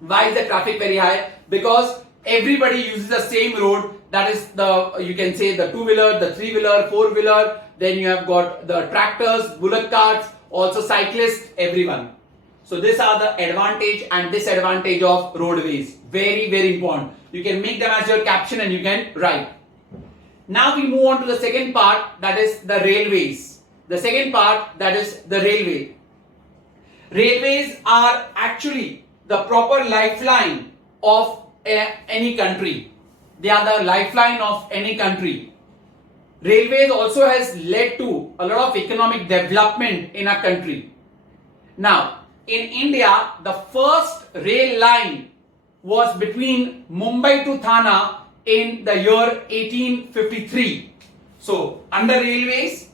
Why is the traffic very high? Because everybody uses the same road. That is you can say the two-wheeler, the three-wheeler, four-wheeler. Then you have got the tractors, bullock carts, also cyclists, everyone. So these are the advantage and disadvantage of roadways. Very, very important. You can make them as your caption and you can write. Now we move on to the second part, that is the railways. The second part, that is the railway. Railways are actually the proper lifeline of any country. They are the lifeline of any country. Railways also has led to a lot of economic development in our country. Now, in India, the first rail line was between Mumbai to Thane in the year 1853. So, under railways,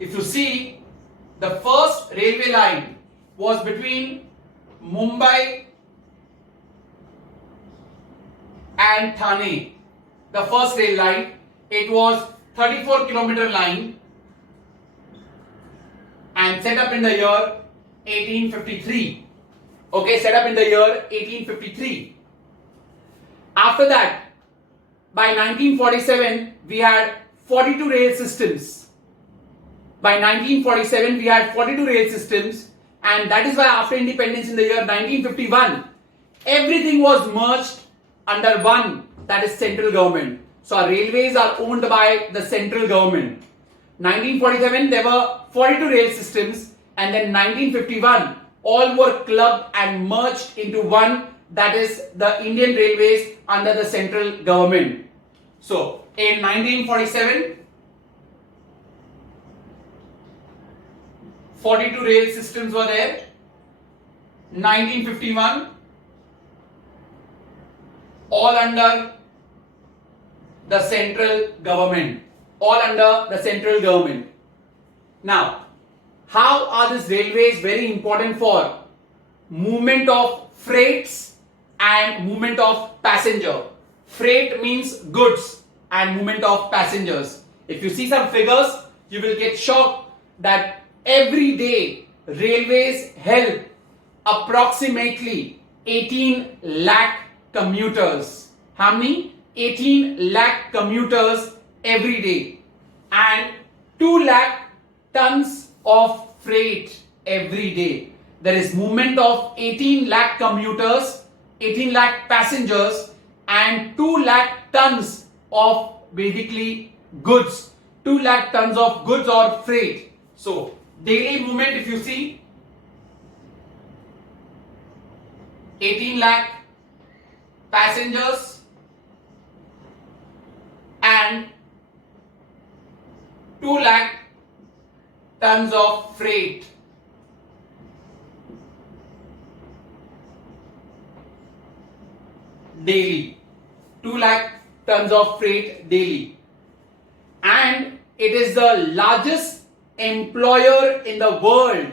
if you see, the first railway line was between Mumbai and Thane. The first rail line, it was 34-kilometer line and set up in the year 1853. Okay, set up in the year 1853. After that, by 1947, we had 42 rail systems. By 1947, we had 42 rail systems, and that is why after independence in the year 1951, everything was merged under one, that is central government. So our railways are owned by the central government. 1947, there were 42 rail systems, and then 1951, all were clubbed and merged into one, that is the Indian Railways under the central government. So in 1947, 42 rail systems were there. 1951, all under the central government. All under the central government. Now, how are these railways very important for movement of freights and movement of passenger? Freight means goods and movement of passengers. If you see some figures, you will get shocked that every day railways help approximately 18 lakh commuters. How many? 18 lakh commuters every day, and 2 lakh tons of freight every day. There is movement of 18 lakh commuters, 18 lakh passengers, and 2 lakh tons of basically goods. 2 lakh tons of goods or freight. So daily movement, if you see, 18 lakh passengers and 2 lakh tons of freight. Daily. 2 lakh tons of freight daily. And it is the largest employer in the world.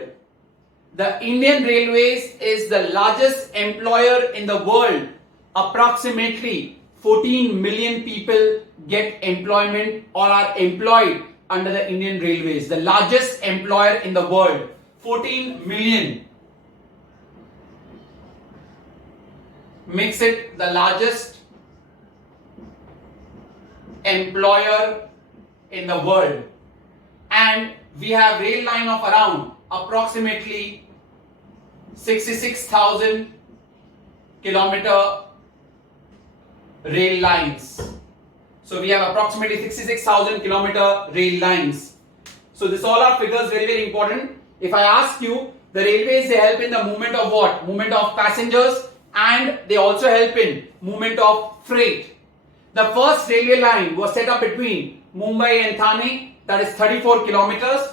The Indian Railways is the largest employer in the world. Approximately 14 million people get employment or are employed under the Indian Railways. The largest employer in the world. 14 million. Makes it the largest employer in the world. And we have rail line of around approximately 66,000 kilometer rail lines. So we have approximately 66,000 kilometer rail lines. So this all are figures, very, very important. If I ask you, the railways, they help in the movement of what? Movement of passengers, and they also help in movement of freight. The first railway line was set up between Mumbai and Thane, that is 34 kilometers.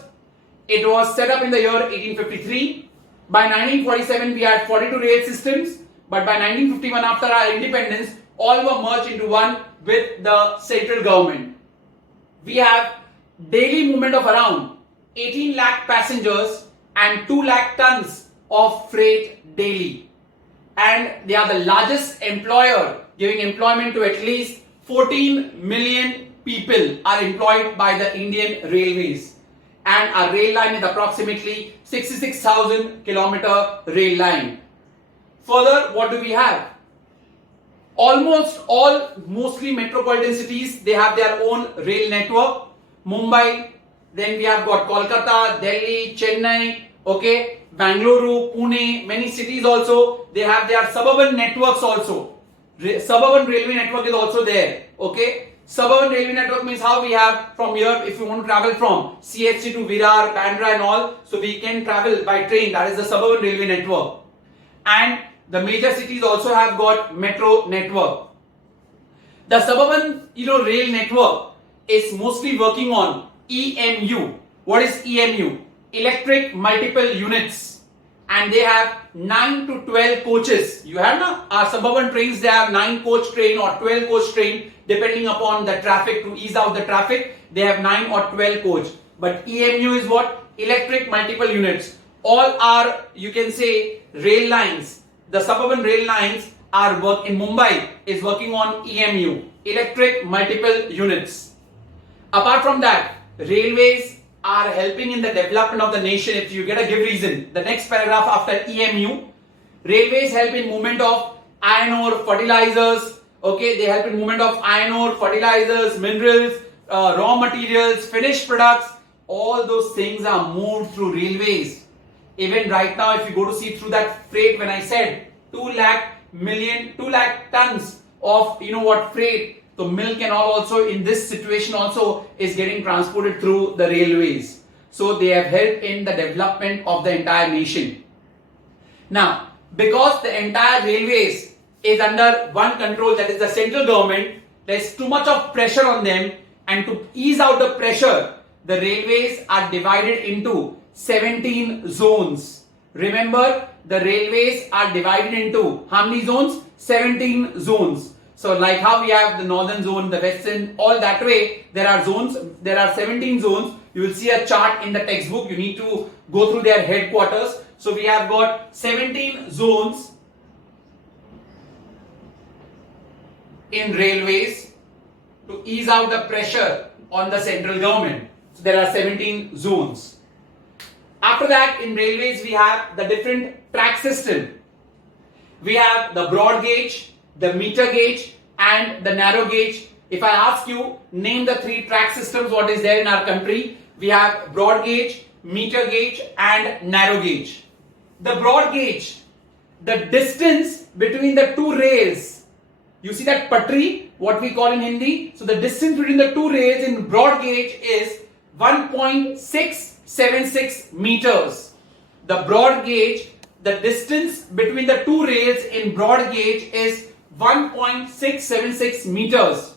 It was set up in the year 1853. By 1947, we had 42 rail systems, but by 1951, after our independence, all were merged into one with the central government. We have daily movement of around 18 lakh passengers and 2 lakh tons of freight daily. And they are the largest employer, giving employment to at least 14 million people are employed by the Indian Railways. And our rail line is approximately 66,000 kilometer rail line. Further, what do we have? Almost all mostly metropolitan cities, they have their own rail network. Mumbai, then we have got Kolkata, Delhi, Chennai, Okay, Bangalore, Pune, many cities also, they have their suburban networks also. Suburban railway network is also there. Okay, suburban railway network means how we have from here, if you want to travel from CHC to Virar, Bandra and all, so we can travel by train. That is the suburban railway network. And the major cities also have got metro network. The suburban, rail network is mostly working on EMU. What is EMU? Electric multiple units, and they have 9 to 12 coaches. You have suburban trains, they have 9 coach train or 12 coach train depending upon the traffic. To ease out the traffic, they have 9 or 12 coach. But EMU is what? Electric multiple units. All are, you can say, rail lines. The suburban rail lines are in Mumbai is working on EMU, electric multiple units. Apart from that, railways are helping in the development of the nation. If you get a give reason, the next paragraph after EMU, railways help in movement of iron ore, fertilizers. Okay, they help in movement of iron ore, fertilizers, minerals, raw materials, finished products. All those things are moved through railways. Even right now, if you go to see through that freight, when I said 2 lakh tons of freight. So milk and all also in this situation also is getting transported through the railways. So they have helped in the development of the entire nation. Now, because the entire railways is under one control, that is the central government, there is too much of pressure on them, and to ease out the pressure, the railways are divided into 17 zones. Remember, the railways are divided into how many zones? 17 zones. So like how we have the northern zone, the western, all that way, there are zones, there are 17 zones. You will see a chart in the textbook. You need to go through their headquarters. So we have got 17 zones in railways to ease out the pressure on the central government. So there are 17 zones. After that, in railways, we have the different track system. We have the broad gauge, the meter gauge and the narrow gauge. If I ask you, name the 3 track systems what is there in our country, we have broad gauge, meter gauge and narrow gauge. The broad gauge, the distance between the 2 rails, you see that patri, what we call in Hindi, so the distance between the 2 rails in broad gauge is 1.676 meters. The broad gauge, the distance between the 2 rails in broad gauge is 1.676 meters.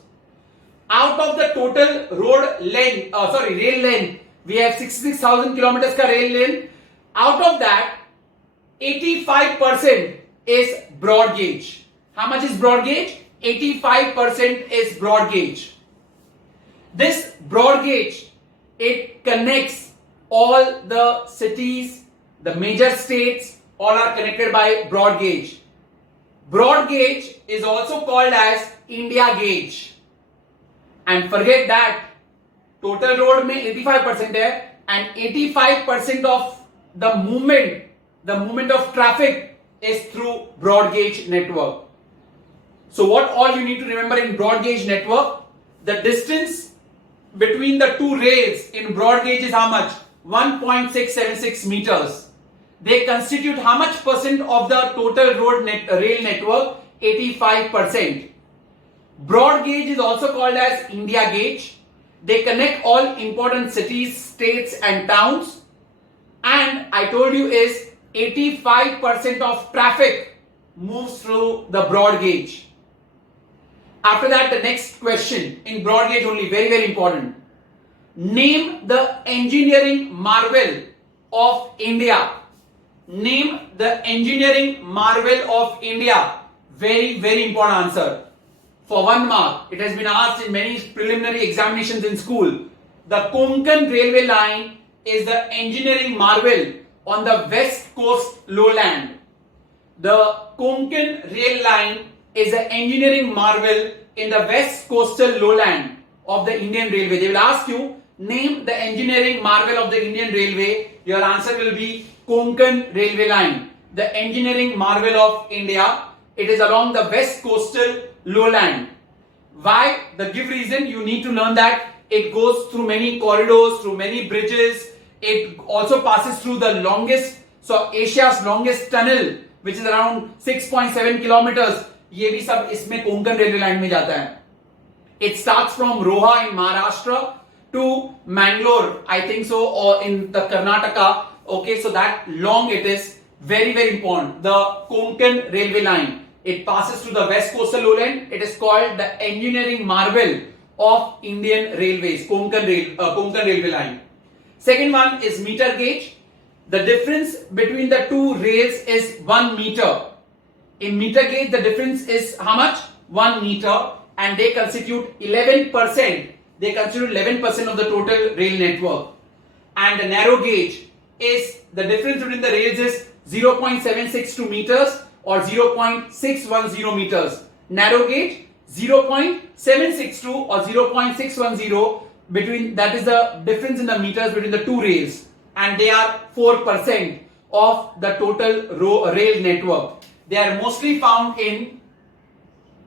Out of the total rail length, we have 66,000 kilometers ka rail length. Out of that, 85% is broad gauge. How much is broad gauge? 85% is broad gauge. This broad gauge, it connects all the cities, the major states, all are connected by broad gauge. Broad gauge is also called as India gauge. And forget that, total road mein 85% hai, and 85% of the movement of traffic is through broad gauge network. So what all you need to remember in broad gauge network, the distance between the 2 rails in broad gauge is how much? 1.676 meters. They constitute how much percent of the total rail network? 85%. Broad gauge is also called as India gauge. They connect all important cities, states and towns. And I told you is 85% of traffic moves through the broad gauge. After that, the next question in broad gauge only, very, very important. Name the engineering marvel of India. Name the engineering marvel of India. Very, very important answer. For 1 mark, it has been asked in many preliminary examinations in school. The Konkan railway line is the engineering marvel on the west coast lowland. The Konkan rail line is an engineering marvel in the west coastal lowland of the Indian Railway. They will ask you, name the engineering marvel of the Indian Railway. Your answer will be Konkan railway line. The engineering marvel of India. It is along the west coastal lowland. Why? The give reason, you need to learn that it goes through many corridors, through many bridges. It also passes through the longest, so Asia's longest tunnel, which is around 6.7 kilometers. ये भी सब इसमें Konkan railway line में जाता है. It starts from Roha in Maharashtra to Mangalore, I think so, or in the Karnataka. Okay, so that long it is. Very, very important. The Konkan railway line. It passes through the west coastal lowland. It is called the engineering marvel of Indian railways. Konkan railway line. Second one is meter gauge. The difference between the two rails is 1 meter. In meter gauge, the difference is how much? 1 meter, and they constitute 11%. They constitute 11% of the total rail network. And the narrow gauge is the difference between the rails is 0.762 meters or 0.610 meters. Narrow gauge 0.762 or 0.610, between, that is the difference in the meters between the two rails, and they are 4% of the total rail network. They are mostly found in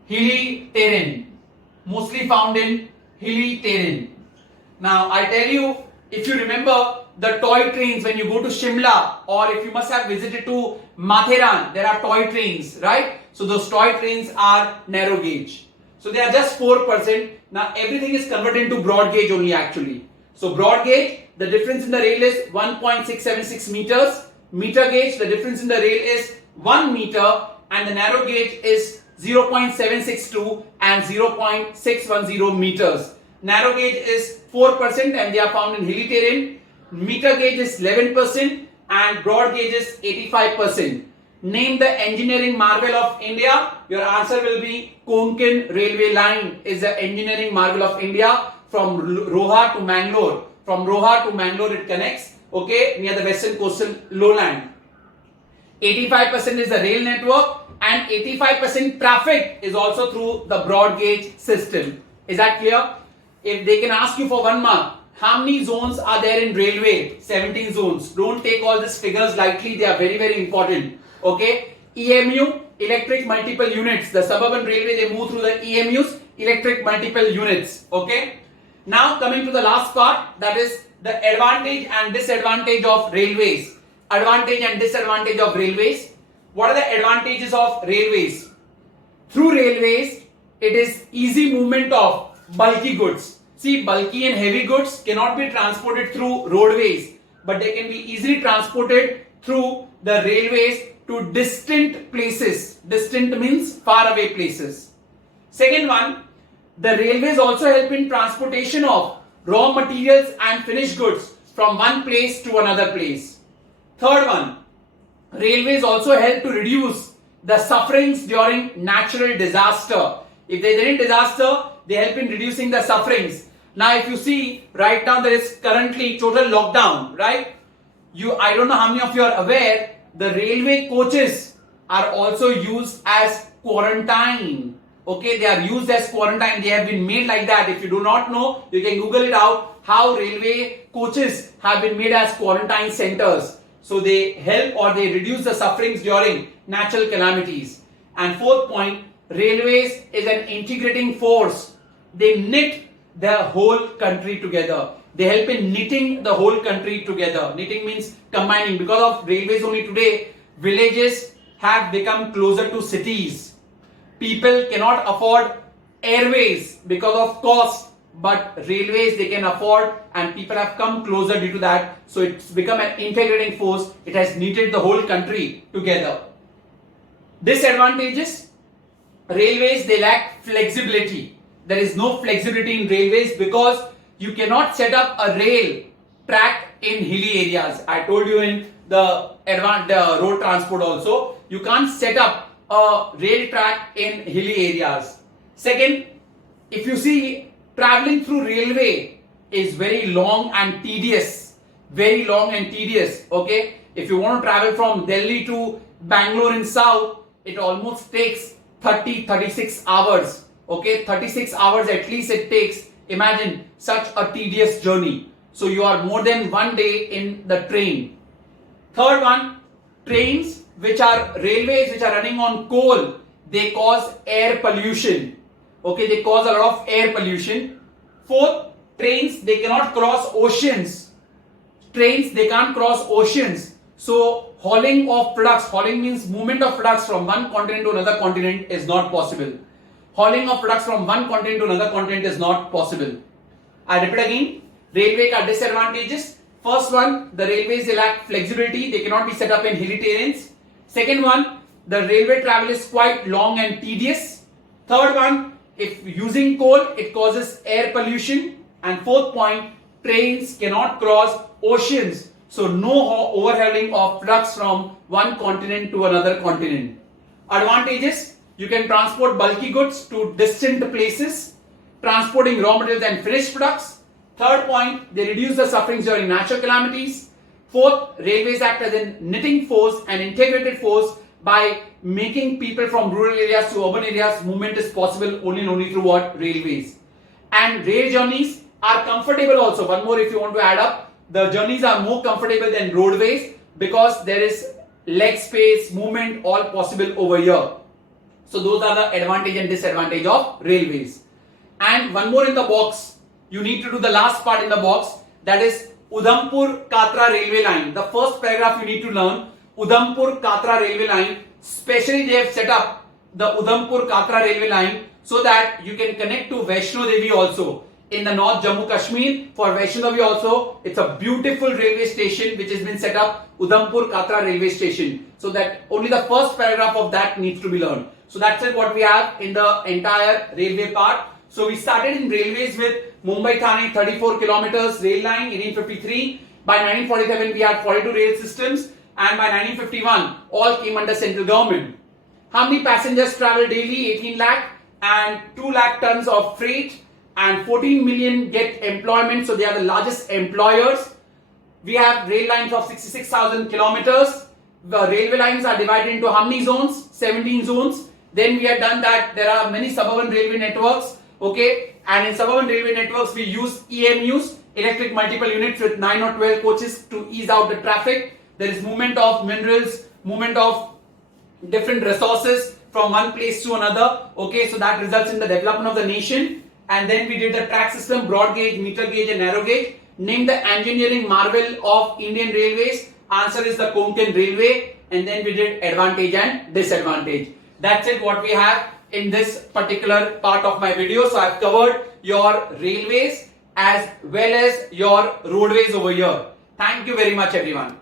hilly terrain. Mostly found in hilly terrain. Now I tell you, if you remember the toy trains when you go to Shimla, or if you must have visited to Matheran, there are toy trains, right? So those toy trains are narrow gauge. So they are just 4%. Now everything is converted into broad gauge only actually. So broad gauge, the difference in the rail is 1.676 meters. Meter gauge, the difference in the rail is 1 meter, and the narrow gauge is 0.762 and 0.610 meters. Narrow gauge is 4% and they are found in hilly terrain. Meter gauge is 11% and broad gauge is 85%. Name the engineering marvel of India. Your answer will be Konkan railway line is the engineering marvel of India from Roha to Mangalore. From Roha to Mangalore it connects, okay, near the western coastal lowland. 85% is the rail network and 85% traffic is also through the broad gauge system. Is that clear? If they can ask you for 1 mark, how many zones are there in railway? 17 zones. Don't take all these figures lightly. They are very, very important. Okay. EMU, electric multiple units. The suburban railway, they move through the EMUs, electric multiple units. Okay. Now coming to the last part, that is the advantage and disadvantage of railways. Advantage and disadvantage of railways. What are the advantages of railways? Through railways, it is easy movement of bulky goods. See, bulky and heavy goods cannot be transported through roadways, but they can be easily transported through the railways to distant places. Distant means far away places. Second one, the railways also help in transportation of raw materials and finished goods from one place to another place. Third one, railways also help to reduce the sufferings during natural disaster. If there is any disaster, they help in reducing the sufferings. Now if you see, right now there is currently total lockdown, right? I don't know how many of you are aware, the railway coaches are also used as quarantine. Okay, they are used as quarantine. They have been made like that. If you do not know, you can Google it out, how railway coaches have been made as quarantine centers. So they help or they reduce the sufferings during natural calamities. And fourth point, railways is an integrating force. They knit the whole country together. They help in knitting the whole country together. Knitting means combining. Because of railways only today, villages have become closer to cities. People cannot afford airways because of cost, but railways they can afford, and people have come closer due to that. So it's become an integrating force. It has knitted the whole country together. Disadvantages: railways, they lack flexibility. There is no flexibility in railways because you cannot set up a rail track in hilly areas. I told you in the road transport also, you can't set up a rail track in hilly areas. Second, if you see, traveling through railway is very long and tedious. Very long and tedious. Okay, if you want to travel from Delhi to Bangalore in south, it almost takes 36 hours. Okay, 36 hours at least it takes. Imagine such a tedious journey. So you are more than 1 day in the train. Third one, trains which are railways which are running on coal, they cause air pollution. Okay, they cause a lot of air pollution. Fourth, trains, they cannot cross oceans. trains, they can't cross oceans. So hauling of products, hauling means movement of products from one continent to another continent is not possible. Hauling of products from one continent to another continent is not possible. I repeat again, railway ka disadvantages. First one, the railways, they lack flexibility, they cannot be set up in hilly terrains. Second one, the railway travel is quite long and tedious. Third one, if using coal, it causes air pollution. And fourth point, trains cannot cross oceans. So no overhauling of products from one continent to another continent. Advantages, you can transport bulky goods to distant places, transporting raw materials and finished products. Third point, they reduce the sufferings during natural calamities. Fourth, railways act as a knitting force and integrated force by making people from rural areas to urban areas. Movement is possible only and only through what? Railways. And rail journeys are comfortable also. One more if you want to add up. The journeys are more comfortable than roadways because there is leg space, movement, all possible over here. So those are the advantage and disadvantage of railways. And one more in the box. You need to do the last part in the box, that is Udhampur-Katra railway line. The first paragraph you need to learn, Udhampur-Katra railway line. Specially they have set up the Udhampur-Katra railway line so that you can connect to Vaishno Devi also. In the North Jammu Kashmir, for Vaishno Devi also, it's a beautiful railway station which has been set up, Udhampur-Katra railway station. So that only the first paragraph of that needs to be learned. So that's it what we have in the entire railway part. So we started in railways with Mumbai-Thane 34 kilometers rail line in 1853. By 1947 we had 42 rail systems, and by 1951 all came under central government. How many passengers travel daily? 18 lakh, and 2 lakh tons of freight, and 14 million get employment, so they are the largest employers. We have rail lines of 66,000 kilometers. The railway lines are divided into how many zones? 17 zones. Then we have done that there are many suburban railway networks, okay, and in suburban railway networks we use EMUs, electric multiple units, with 9 or 12 coaches to ease out the traffic. There is movement of minerals, movement of different resources from one place to another, okay, so that results in the development of the nation. And then we did the track system, broad gauge, meter gauge and narrow gauge. Name the engineering marvel of Indian Railways. Answer is the Konkan Railway. And then we did advantage and disadvantage. That's it what we have in this particular part of my video. So I've covered your railways as well as your roadways over here. Thank you very much everyone.